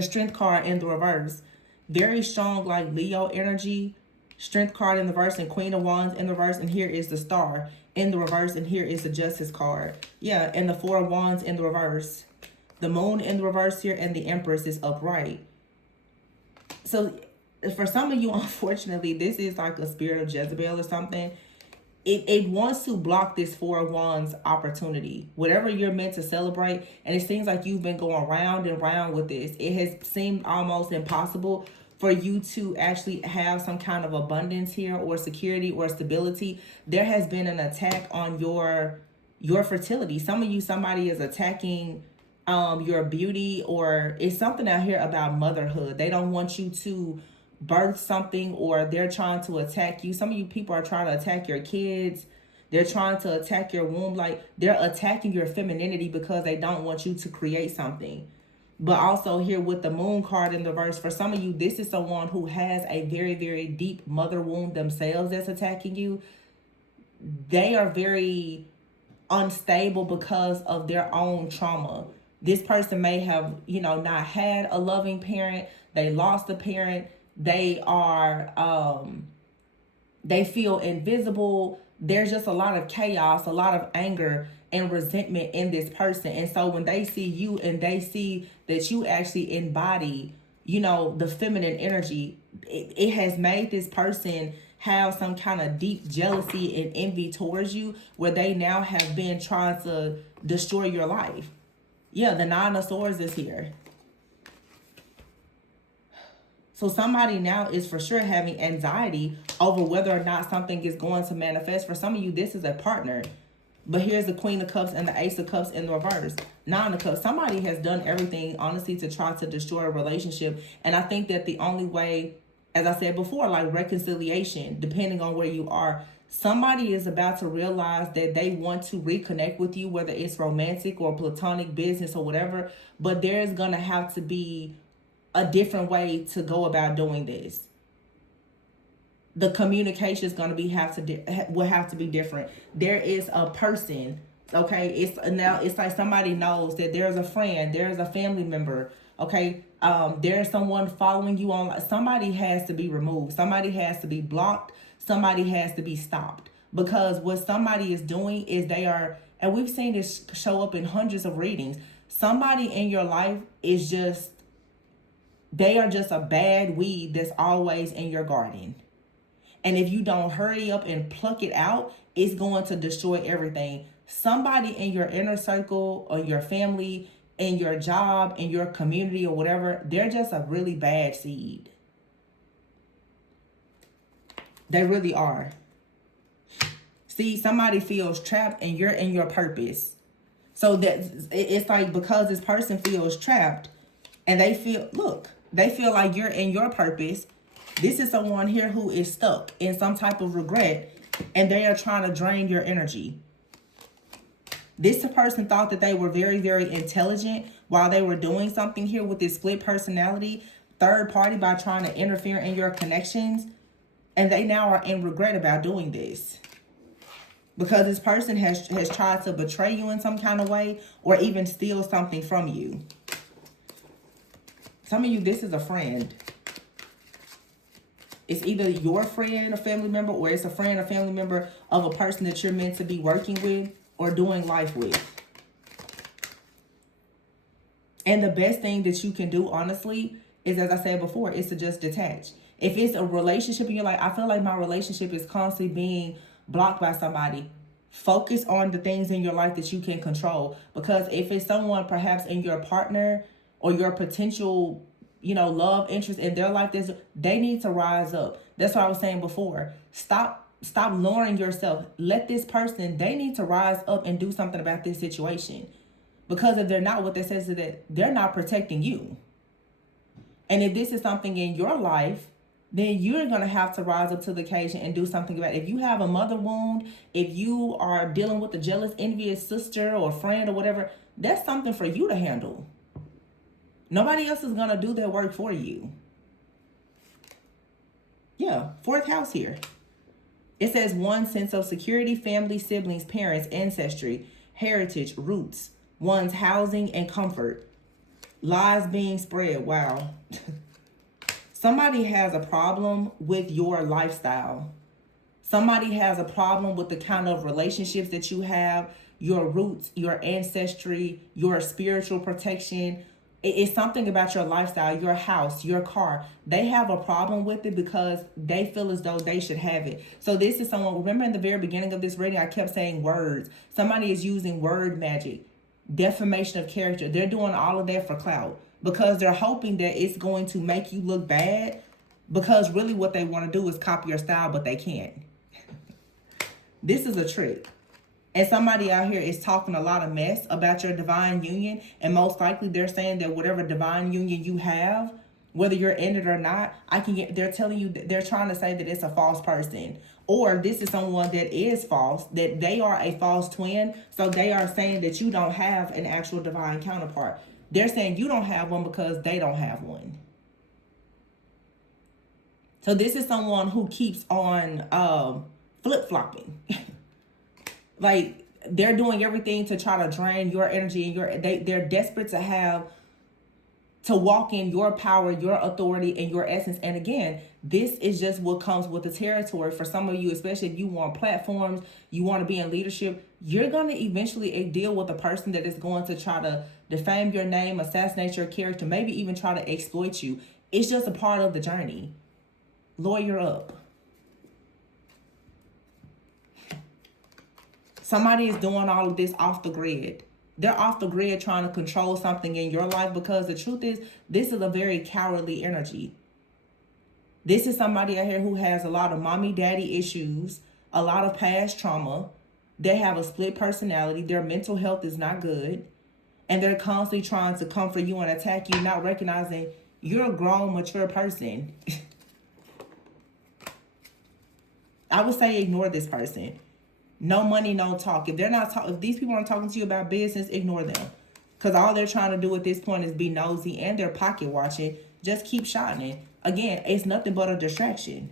Strength card in the reverse. Very strong, like Leo energy. Strength card in the reverse, and Queen of Wands in the reverse. And here is the Star in the reverse, and here is the Justice card. Yeah, and the Four of Wands in the reverse. The Moon in the reverse here, and the Empress is upright. So for some of you, unfortunately, this is like a spirit of Jezebel or something. It wants to block this Four of Wands opportunity. Whatever you're meant to celebrate, and it seems like you've been going round and round with this. It has seemed almost impossible for you to actually have some kind of abundance here, or security, or stability. There has been an attack on your fertility. Some of you, somebody is attacking your beauty, or it's something out here about motherhood. They don't want you to birth something, or they're trying to attack you. Some of you people are trying to attack your kids. They're trying to attack your womb. Like, they're attacking your femininity because they don't want you to create something. But also here with the Moon card in the verse, for some of you, this is someone who has a very, very deep mother wound themselves that's attacking you. They are very unstable because of their own trauma. This person may have, not had a loving parent. They lost a parent. They are, they feel invisible. There's just a lot of chaos, a lot of anger and resentment in this person. And so when they see you and they see that you actually embody, the feminine energy, it has made this person have some kind of deep jealousy and envy towards you, where they now have been trying to destroy your life. Yeah, the Nine of Swords is here. So somebody now is for sure having anxiety over whether or not something is going to manifest. For some of you, this is a partner. But here's the Queen of Cups and the Ace of Cups in the reverse. Nine of Cups. Somebody has done everything, honestly, to try to destroy a relationship. And I think that the only way, as I said before, like reconciliation, depending on where you are, somebody is about to realize that they want to reconnect with you, whether it's romantic or platonic, business or whatever. But there's going to have to be a different way to go about doing this. The communication is going to will have to be different. There is a person, okay? It's like somebody knows that there's a friend, there's a family member, okay? There's someone following you on. Somebody has to be removed. Somebody has to be blocked. Somebody has to be stopped, because what somebody is doing is and we've seen this show up in hundreds of readings. Somebody in your life is they are just a bad weed that's always in your garden. And if you don't hurry up and pluck it out, it's going to destroy everything. Somebody in your inner circle or your family, in your job, in your community or whatever, they're just a really bad seed. They really are. See, somebody feels trapped and you're in your purpose. So that it's like, because this person feels trapped and they feel like you're in your purpose. This is someone here who is stuck in some type of regret, and they are trying to drain your energy. This person thought that they were very, very intelligent while they were doing something here with this split personality, third party, by trying to interfere in your connections. And they now are in regret about doing this, because this person has tried to betray you in some kind of way, or even steal something from you. Some of you, this is a friend. It's either your friend or family member, or it's a friend or family member of a person that you're meant to be working with or doing life with. And the best thing that you can do, honestly, is, as I said before, is to just detach. If it's a relationship and you're like, I feel like my relationship is constantly being blocked by somebody, focus on the things in your life that you can control. Because if it's someone perhaps in your partner or your potential love interest in their life, they need to rise up. That's what I was saying before. Stop lowering yourself. Let this person, they need to rise up and do something about this situation. Because if they're not, what that says is that they're not protecting you. And if this is something in your life, then you're going to have to rise up to the occasion and do something about it. If you have a mother wound, if you are dealing with a jealous, envious sister or friend or whatever, that's something for you to handle. Nobody else is going to do their work for you. Yeah, fourth house here. It says one, sense of security, family, siblings, parents, ancestry, heritage, roots, one's housing and comfort. Lies being spread. Wow. Somebody has a problem with your lifestyle. Somebody has a problem with the kind of relationships that you have, your roots, your ancestry, your spiritual protection. It's something about your lifestyle, your house, your car. They have a problem with it because they feel as though they should have it. So this is someone, remember in the very beginning of this reading, I kept saying words. Somebody is using word magic, defamation of character. They're doing all of that for clout because they're hoping that it's going to make you look bad, because really what they want to do is copy your style, but they can't. This is a trick. And somebody out here is talking a lot of mess about your divine union. And most likely they're saying that whatever divine union you have, whether you're in it or not, they're telling you, they're trying to say that it's a false person. Or this is someone that is false, that they are a false twin. So they are saying that you don't have an actual divine counterpart. They're saying you don't have one because they don't have one. So this is someone who keeps on flip-flopping. Like, they're doing everything to try to drain your energy and they're desperate to walk in your power, your authority, and your essence. And again, this is just what comes with the territory. For some of you, especially if you want platforms, you want to be in leadership, you're going to eventually deal with a person that is going to try to defame your name, assassinate your character, maybe even try to exploit you. It's just a part of the journey. Lawyer up. Somebody is doing all of this off the grid. They're off the grid trying to control something in your life, because the truth is, this is a very cowardly energy. This is somebody out here who has a lot of mommy daddy issues, a lot of past trauma. They have a split personality. Their mental health is not good. And they're constantly trying to come for you and attack you, not recognizing you're a grown, mature person. I would say ignore this person. No money, no talk. If they're not if these people aren't talking to you about business, ignore them. Because all they're trying to do at this point is be nosy, and they're pocket watching. Just keep shining. Again, it's nothing but a distraction.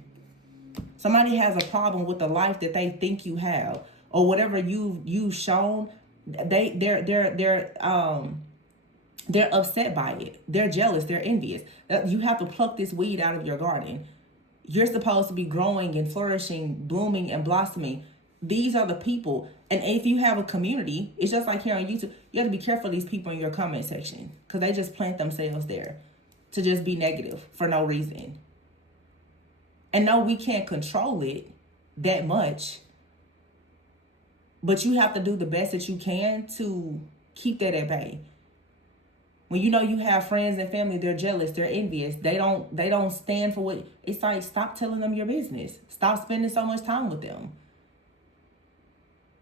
Somebody has a problem with the life that they think you have, or whatever you've shown. They're upset by it. They're jealous. They're envious. You have to pluck this weed out of your garden. You're supposed to be growing and flourishing, blooming and blossoming. These are the people. And if you have a community, it's just like here on YouTube, you have to be careful of these people in your comment section, because they just plant themselves there to just be negative for no reason. And no, we can't control it that much, but you have to do the best that you can to keep that at bay. When you know you have friends and family, they're jealous, they're envious, they don't stand for what, it's like, stop telling them your business. Stop spending so much time with them.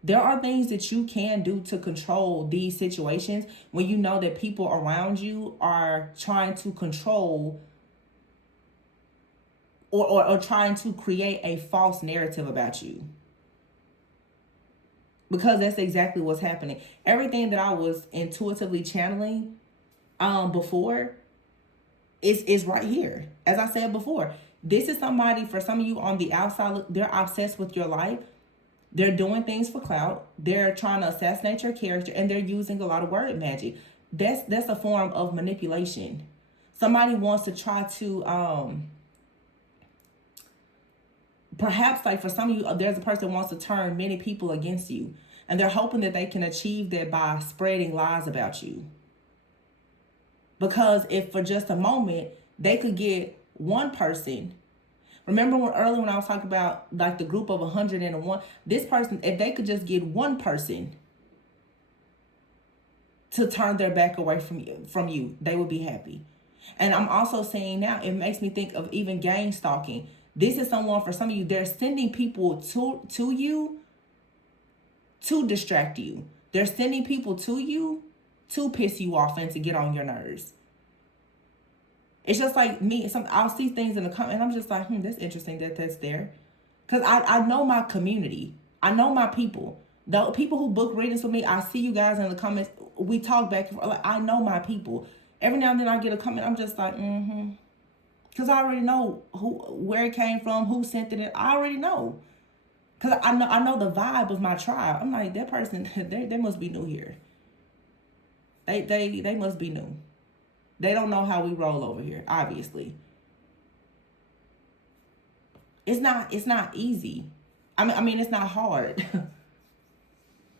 There are things that you can do to control these situations when you know that people around you are trying to control or trying to create a false narrative about you. Because that's exactly what's happening. Everything that I was intuitively channeling before is right here. As I said before, this is somebody, for some of you on the outside, they're obsessed with your life. They're doing things for clout. They're trying to assassinate your character, and they're using a lot of word magic. That's a form of manipulation. Somebody wants to try to perhaps, like for some of you, there's a person that wants to turn many people against you, and they're hoping that they can achieve that by spreading lies about you. Because if for just a moment they could get one person. Remember earlier when I was talking about like the group of 101, this person, if they could just get one person to turn their back away from you, they would be happy. And I'm also saying now, it makes me think of even gang stalking. This is someone, for some of you, they're sending people to you to distract you. They're sending people to you to piss you off and to get on your nerves. It's just like me. I'll see things in the comment, and I'm just like, that's interesting that's there. Because I know my community. I know my people. The people who book readings with me, I see you guys in the comments. We talk back and forth. Like, I know my people. Every now and then I get a comment, I'm just like, Because I already know where it came from, who sent it. I already know. Because I know the vibe of my tribe. I'm like, that person, they must be new here. They must be new. They don't know how we roll over here, obviously. It's not easy. I mean, it's not hard.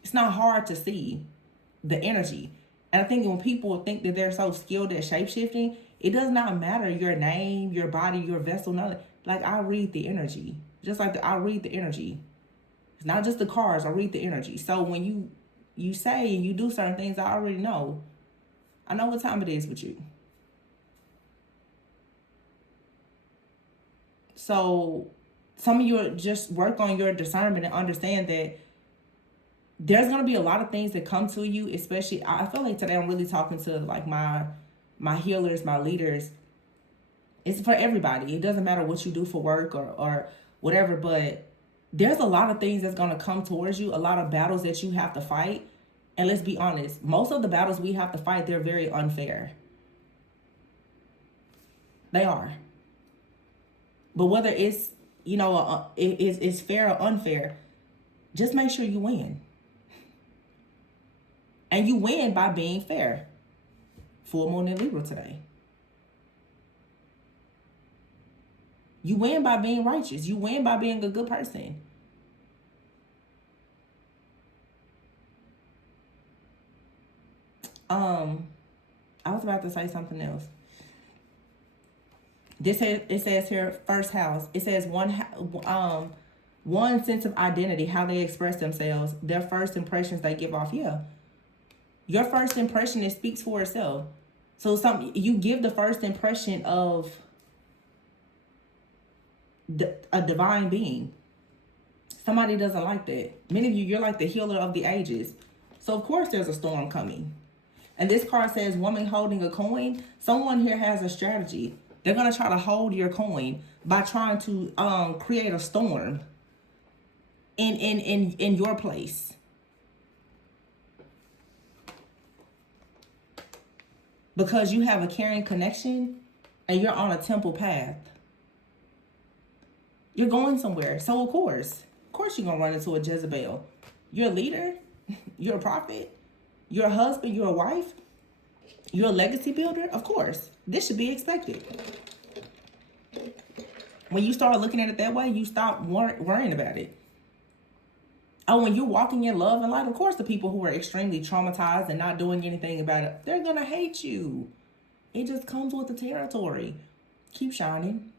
It's not hard to see the energy. And I think when people think that they're so skilled at shape-shifting, it does not matter your name, your body, your vessel, nothing. Like, I read the energy. Just like I read the energy. It's not just the cards, I read the energy. So when you say and you do certain things, I already know. I know what time it is with you. So some of you just work on your discernment and understand that there's going to be a lot of things that come to you, especially, I feel like today I'm really talking to like my healers, my leaders. It's for everybody. It doesn't matter what you do for work or whatever, but there's a lot of things that's going to come towards you, a lot of battles that you have to fight. And let's be honest, most of the battles we have to fight, they're very unfair. They are. But whether it's, it's fair or unfair, just make sure you win. And you win by being fair. Full moon in Libra today. You win by being righteous. You win by being a good person. I was about to say something else. It says here, first house. It says one sense of identity, how they express themselves, their first impressions they give off. Yeah, your first impression, it speaks for itself. So you give the first impression of a divine being. Somebody doesn't like that. Many of you, you're like the healer of the ages. So of course there's a storm coming. And this card says woman holding a coin. Someone here has a strategy. They're going to try to hold your coin by trying to create a storm in your place. Because you have a caring connection and you're on a temple path. You're going somewhere. So of course you're going to run into a Jezebel. You're a leader. You're a prophet. You're a husband. You're a wife. You're a legacy builder. Of course. This should be expected. When you start looking at it that way, you stop worrying about it. Oh, when you're walking in love and light, of course the people who are extremely traumatized and not doing anything about it, they're going to hate you. It just comes with the territory. Keep shining.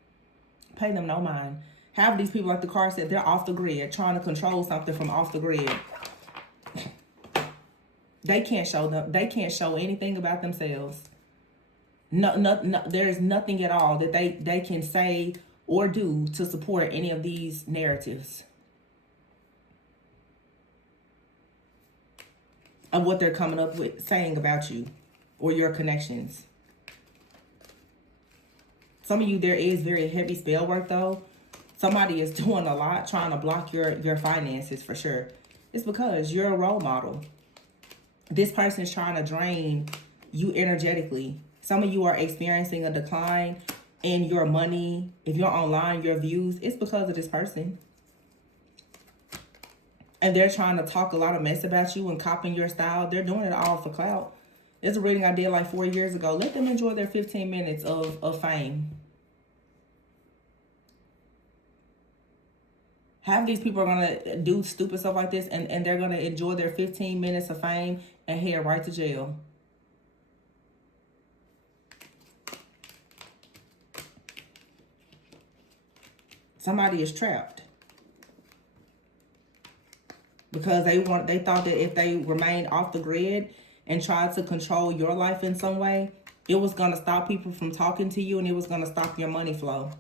Pay them no mind. Have these people, like the card said, they're off the grid, trying to control something from off the grid. They can't show anything about themselves. No, there's nothing at all that they can say or do to support any of these narratives of what they're coming up with, saying about you or your connections. Some of you, there is very heavy spell work though. Somebody is doing a lot trying to block your finances for sure. It's because you're a role model. This person is trying to drain you energetically. Some of you are experiencing a decline in your money. If you're online, your views, it's because of this person. And they're trying to talk a lot of mess about you and copying your style. They're doing it all for clout. It's a reading I did like 4 years ago. Let them enjoy their 15 minutes of fame. Half these people are going to do stupid stuff like this and they're going to enjoy their 15 minutes of fame and head right to jail. Somebody is trapped. Because they thought that if they remained off the grid and tried to control your life in some way, it was going to stop people from talking to you and it was going to stop your money flow.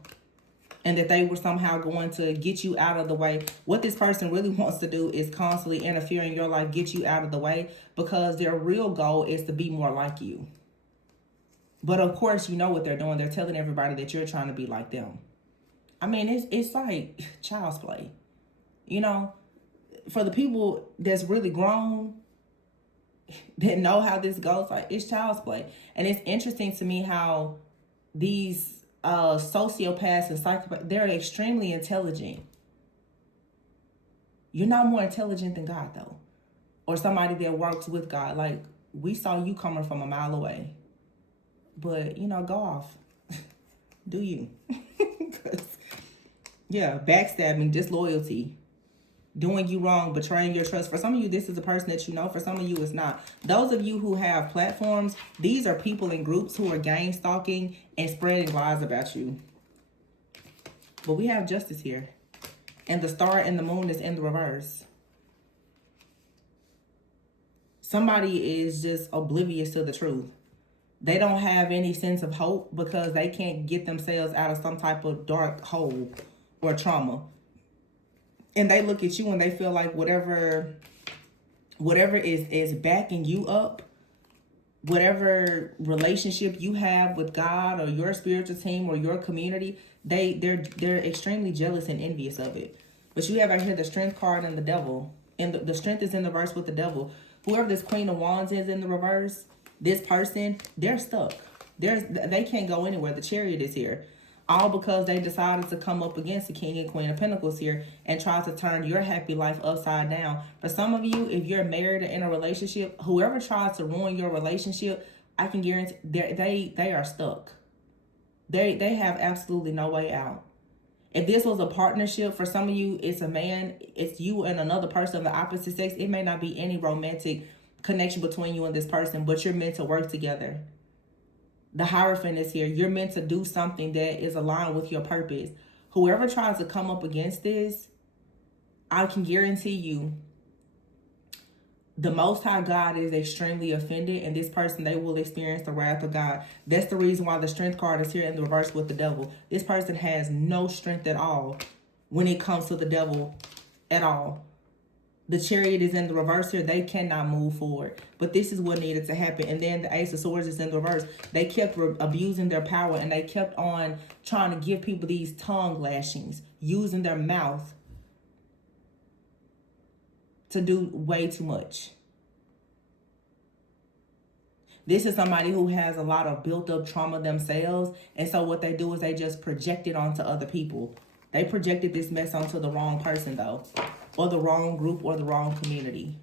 And that they were somehow going to get you out of the way. What this person really wants to do is constantly interfere in your life, get you out of the way, because their real goal is to be more like you. But of course, you know what they're doing. They're telling everybody that you're trying to be like them. I mean, it's like child's play. You know, for the people that's really grown, that know how this goes, like it's child's play. And it's interesting to me how these sociopaths and psychopaths, they're extremely intelligent. You're not more intelligent than God though, or somebody that works with God. Like, we saw you coming from a mile away, but you know, go off. Do you? Yeah, backstabbing, disloyalty, doing you wrong, betraying your trust. For some of you, this is a person that you know. For some of you, it's not. Those of you who have platforms, these are people in groups who are gang stalking and spreading lies about you. But we have justice here. And the star and the moon is in the reverse. Somebody is just oblivious to the truth. They don't have any sense of hope because they can't get themselves out of some type of dark hole or trauma. And they look at you and they feel like whatever is backing you up, whatever relationship you have with God or your spiritual team or your community, they're extremely jealous and envious of it. But you have out here the strength card and the devil. And the strength is in the reverse with the devil. Whoever this Queen of Wands is in the reverse, this person, they're stuck. They can't go anywhere. The Chariot is here. All because they decided to come up against the King and Queen of Pentacles here and try to turn your happy life upside down. For some of you, if you're married or in a relationship, whoever tries to ruin your relationship, I can guarantee they are stuck. They have absolutely no way out. If this was a partnership, for some of you, it's a man, it's you and another person of the opposite sex. It may not be any romantic connection between you and this person, but you're meant to work together. The Hierophant is here. You're meant to do something that is aligned with your purpose. Whoever tries to come up against this, I can guarantee you, the Most High God is extremely offended, and this person, they will experience the wrath of God. That's the reason why the Strength card is here in the reverse with the Devil. This person has no strength at all when it comes to the Devil at all. The Chariot is in the reverse here. They cannot move forward. But this is what needed to happen. And then the Ace of Swords is in the reverse. They kept abusing their power, and they kept on trying to give people these tongue lashings, using their mouth to do way too much. This is somebody who has a lot of built up trauma themselves. And so what they do is they just project it onto other people. They projected this mess onto the wrong person though, or the wrong group, or the wrong community.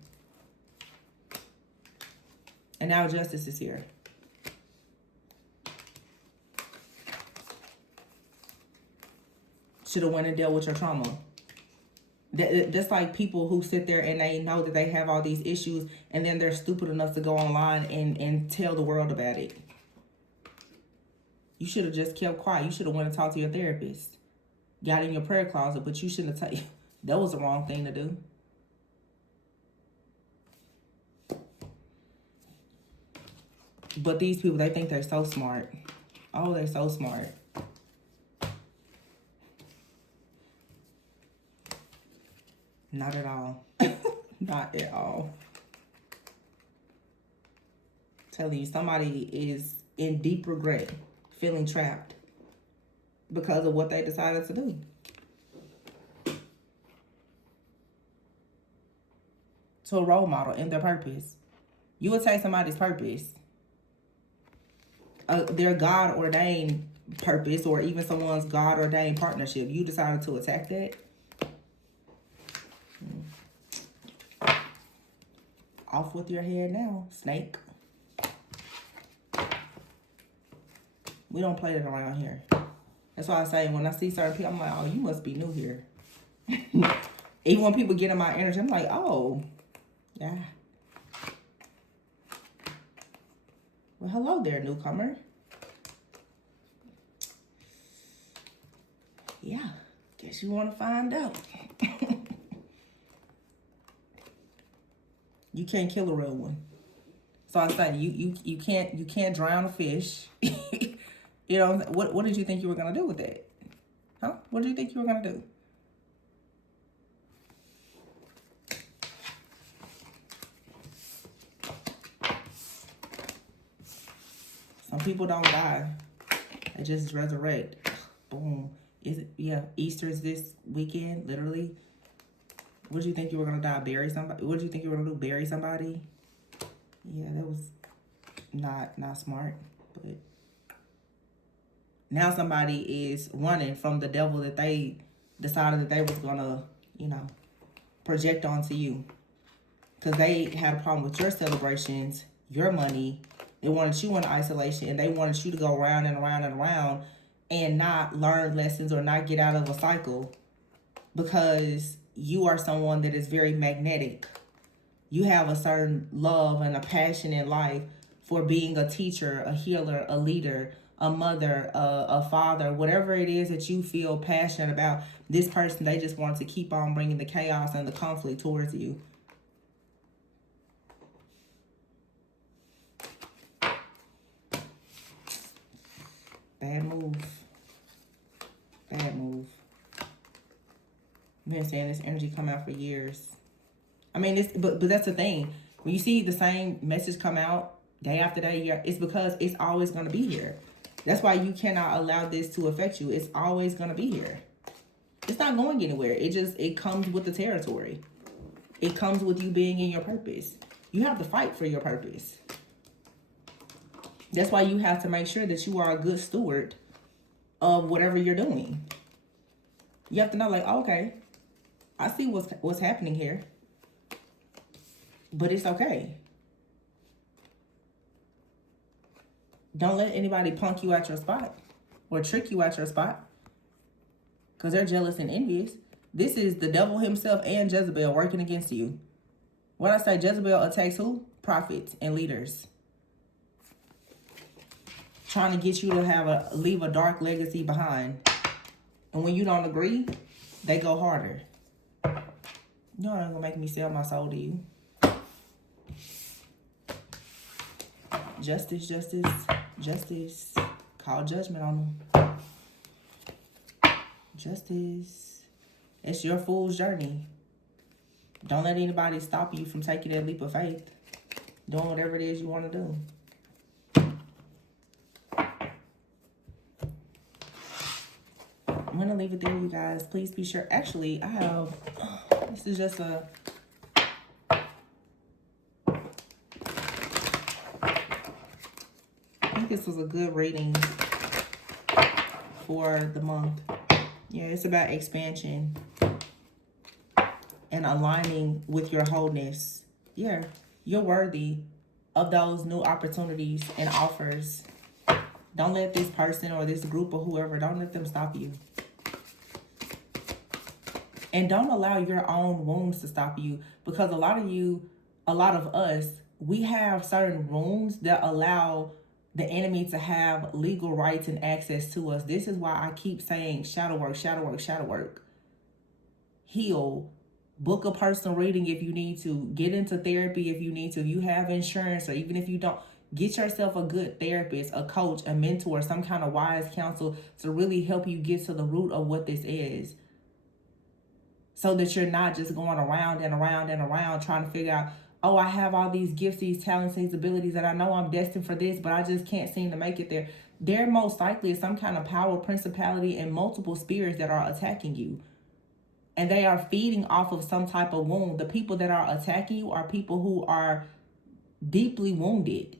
And now Justice is here. Should have went and dealt with your trauma. That's like people who sit there and they know that they have all these issues, and then they're stupid enough to go online and tell the world about it. You should have just kept quiet. You should have went and talked to your therapist. Got in your prayer closet, but you shouldn't have taken. That was the wrong thing to do. But these people, they think they're so smart. Oh, they're so smart. Not at all. Not at all. Telling you, somebody is in deep regret, feeling trapped because of what they decided to do. To a role model in their purpose. You would take somebody's purpose, their God-ordained purpose, or even someone's God-ordained partnership. You decided to attack that. Off with your head now, snake. We don't play that around here. That's why I say when I see certain people, I'm like, oh, you must be new here. Even when people get in my energy, I'm like, oh, yeah. Well, hello there, newcomer. Yeah, guess you want to find out. You can't kill a real one. So I said, you can't drown a fish. You know, what did you think you were gonna do with that? Huh? What did you think you were gonna do? Some people don't die. They just resurrect. Boom. Is it? Yeah. Easter is this weekend, literally. What did you think you were gonna die? Bury somebody? What did you think you were gonna do? Bury somebody? Yeah, that was not smart. But now somebody is running from the devil that they decided that they was gonna, project onto you. Because they had a problem with your celebrations, your money. They wanted you in isolation, and they wanted you to go round and around and around and not learn lessons or not get out of a cycle, because you are someone that is very magnetic. You have a certain love and a passion in life for being a teacher, a healer, a leader, a mother, a father, whatever it is that you feel passionate about. This person, they just want to keep on bringing the chaos and the conflict towards you. Bad move. Bad move. I've been saying this energy come out for years. I mean, but that's the thing. When you see the same message come out day after day, it's because it's always going to be here. That's why you cannot allow this to affect you. It's always going to be here. It's not going anywhere. It comes with the territory. It comes with you being in your purpose. You have to fight for your purpose. That's why you have to make sure that you are a good steward of whatever you're doing. You have to know, like, okay, I see what's happening here, but it's okay. Don't let anybody punk you out your spot or trick you out your spot because they're jealous and envious. This is the devil himself and Jezebel working against you. When I say Jezebel attacks who? Prophets and leaders. Trying to get you to leave a dark legacy behind. And when you don't agree, they go harder. You're not gonna make me sell my soul to you. Justice, justice, justice. Call judgment on them. Justice. It's your fool's journey. Don't let anybody stop you from taking that leap of faith. Doing whatever it is you want to do. I'm going to leave it there, you guys. Please be sure. Actually, this is just I think this was a good reading for the month. Yeah, it's about expansion and aligning with your wholeness. Yeah, you're worthy of those new opportunities and offers. Don't let this person or this group or whoever, don't let them stop you. And don't allow your own wounds to stop you, because a lot of us, we have certain wounds that allow the enemy to have legal rights and access to us. This is why I keep saying shadow work, shadow work, shadow work. Heal. Book a personal reading if you need to. Get into therapy if you need to. If you have insurance, or even if you don't, get yourself a good therapist, a coach, a mentor, some kind of wise counsel to really help you get to the root of what this is. So that you're not just going around and around and around trying to figure out, oh, I have all these gifts, these talents, these abilities, and I know I'm destined for this, but I just can't seem to make it there. There most likely is some kind of power, principality, and multiple spirits that are attacking you. And they are feeding off of some type of wound. The people that are attacking you are people who are deeply wounded.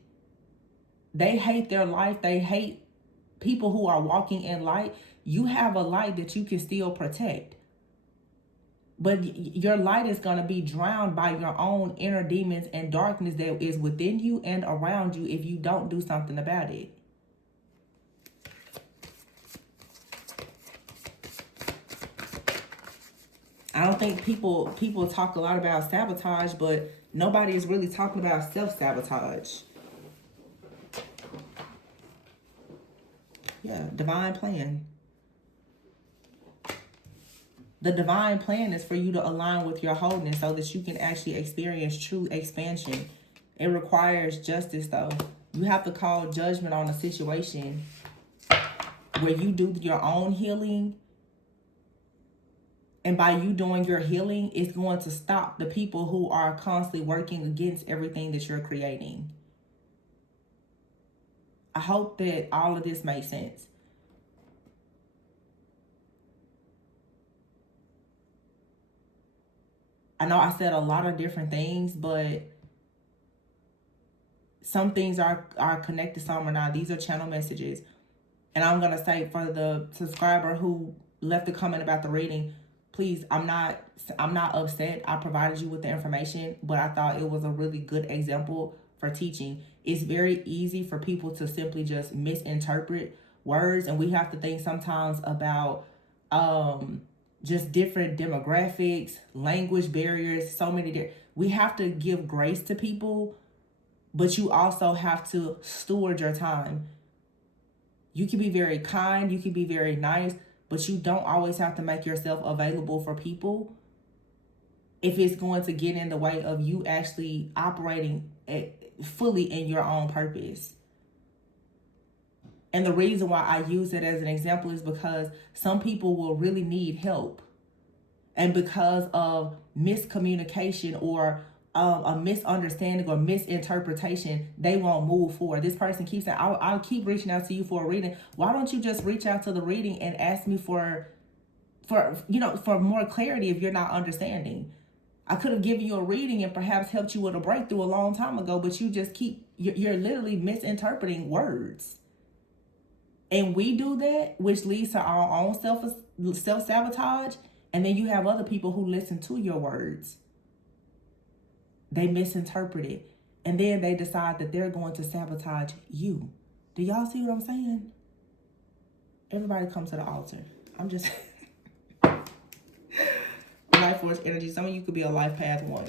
They hate their life. They hate people who are walking in light. You have a light that you can still protect. But your light is going to be drowned by your own inner demons and darkness that is within you and around you if you don't do something about it. I don't think people talk a lot about sabotage, but nobody is really talking about self-sabotage. Yeah, divine plan. The divine plan is for you to align with your wholeness so that you can actually experience true expansion. It requires justice, though. You have to call judgment on a situation where you do your own healing. And by you doing your healing, it's going to stop the people who are constantly working against everything that you're creating. I hope that all of this makes sense. I know I said a lot of different things, but some things are connected, some are not. These are channel messages. And I'm going to say, for the subscriber who left a comment about the reading, please, I'm not upset. I provided you with the information, but I thought it was a really good example for teaching. It's very easy for people to simply just misinterpret words, and we have to think sometimes about just different demographics, language barriers, so many. We have to give grace to people, but you also have to steward your time. You can be very kind, you can be very nice, but you don't always have to make yourself available for people if it's going to get in the way of you actually operating fully in your own purpose. And the reason why I use it as an example is because some people will really need help. And because of miscommunication or a misunderstanding or misinterpretation, they won't move forward. This person keeps saying, I'll keep reaching out to you for a reading. Why don't you just reach out to the reading and ask me for more clarity if you're not understanding? I could have given you a reading and perhaps helped you with a breakthrough a long time ago, but you just you're literally misinterpreting words. And we do that, which leads to our own self-sabotage. And then you have other people who listen to your words. They misinterpret it. And then they decide that they're going to sabotage you. Do y'all see what I'm saying? Everybody come to the altar. I'm just... Life force energy. Some of you could be a life path 1.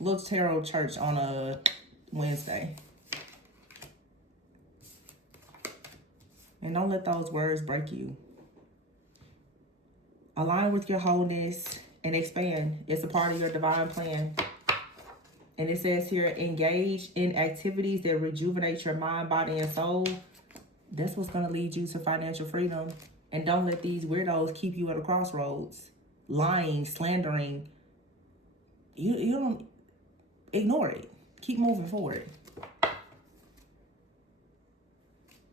Little tarot church on a Wednesday. And don't let those words break you. Align with your wholeness and expand. It's a part of your divine plan. And it says here, engage in activities that rejuvenate your mind, body, and soul. That's what's going to lead you to financial freedom. And don't let these weirdos keep you at a crossroads. Lying, slandering. You don't ignore it. Keep moving forward.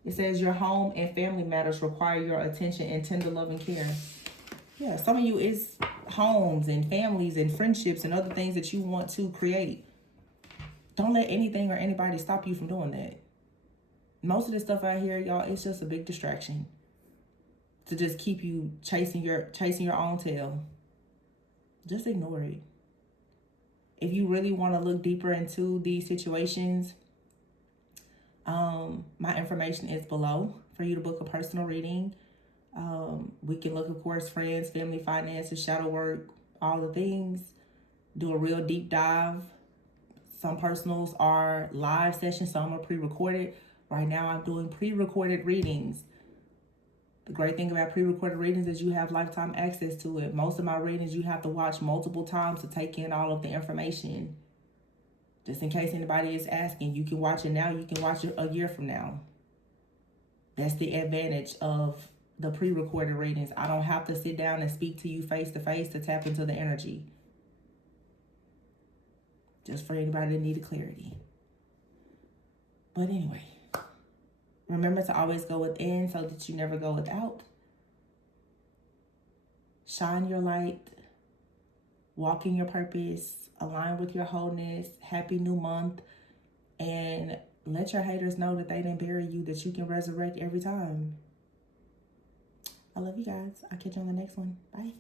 It says your home and family matters require your attention and tender love and care. Yeah, some of you is homes and families and friendships and other things that you want to create. Don't let anything or anybody stop you from doing that. Most of this stuff out here, y'all, it's just a big distraction to just keep you chasing your own tail. Just ignore it. If you really want to look deeper into these situations, my information is below for you to book a personal reading. We can look, of course, friends, family, finances, shadow work, all the things. Do a real deep dive. Some personals are live sessions, some are pre-recorded. Right now, I'm doing pre-recorded readings. The great thing about pre-recorded readings is you have lifetime access to it. Most of my readings, you have to watch multiple times to take in all of the information. Just in case anybody is asking, you can watch it now, you can watch it a year from now. That's the advantage of the pre-recorded readings. I don't have to sit down and speak to you face to face to tap into the energy. Just for anybody that needed clarity. But anyway, remember to always go within so that you never go without. Shine your light. Walk in your purpose. Align with your wholeness. Happy new month. And let your haters know that they didn't bury you, that you can resurrect every time. I love you guys. I'll catch you on the next one. Bye.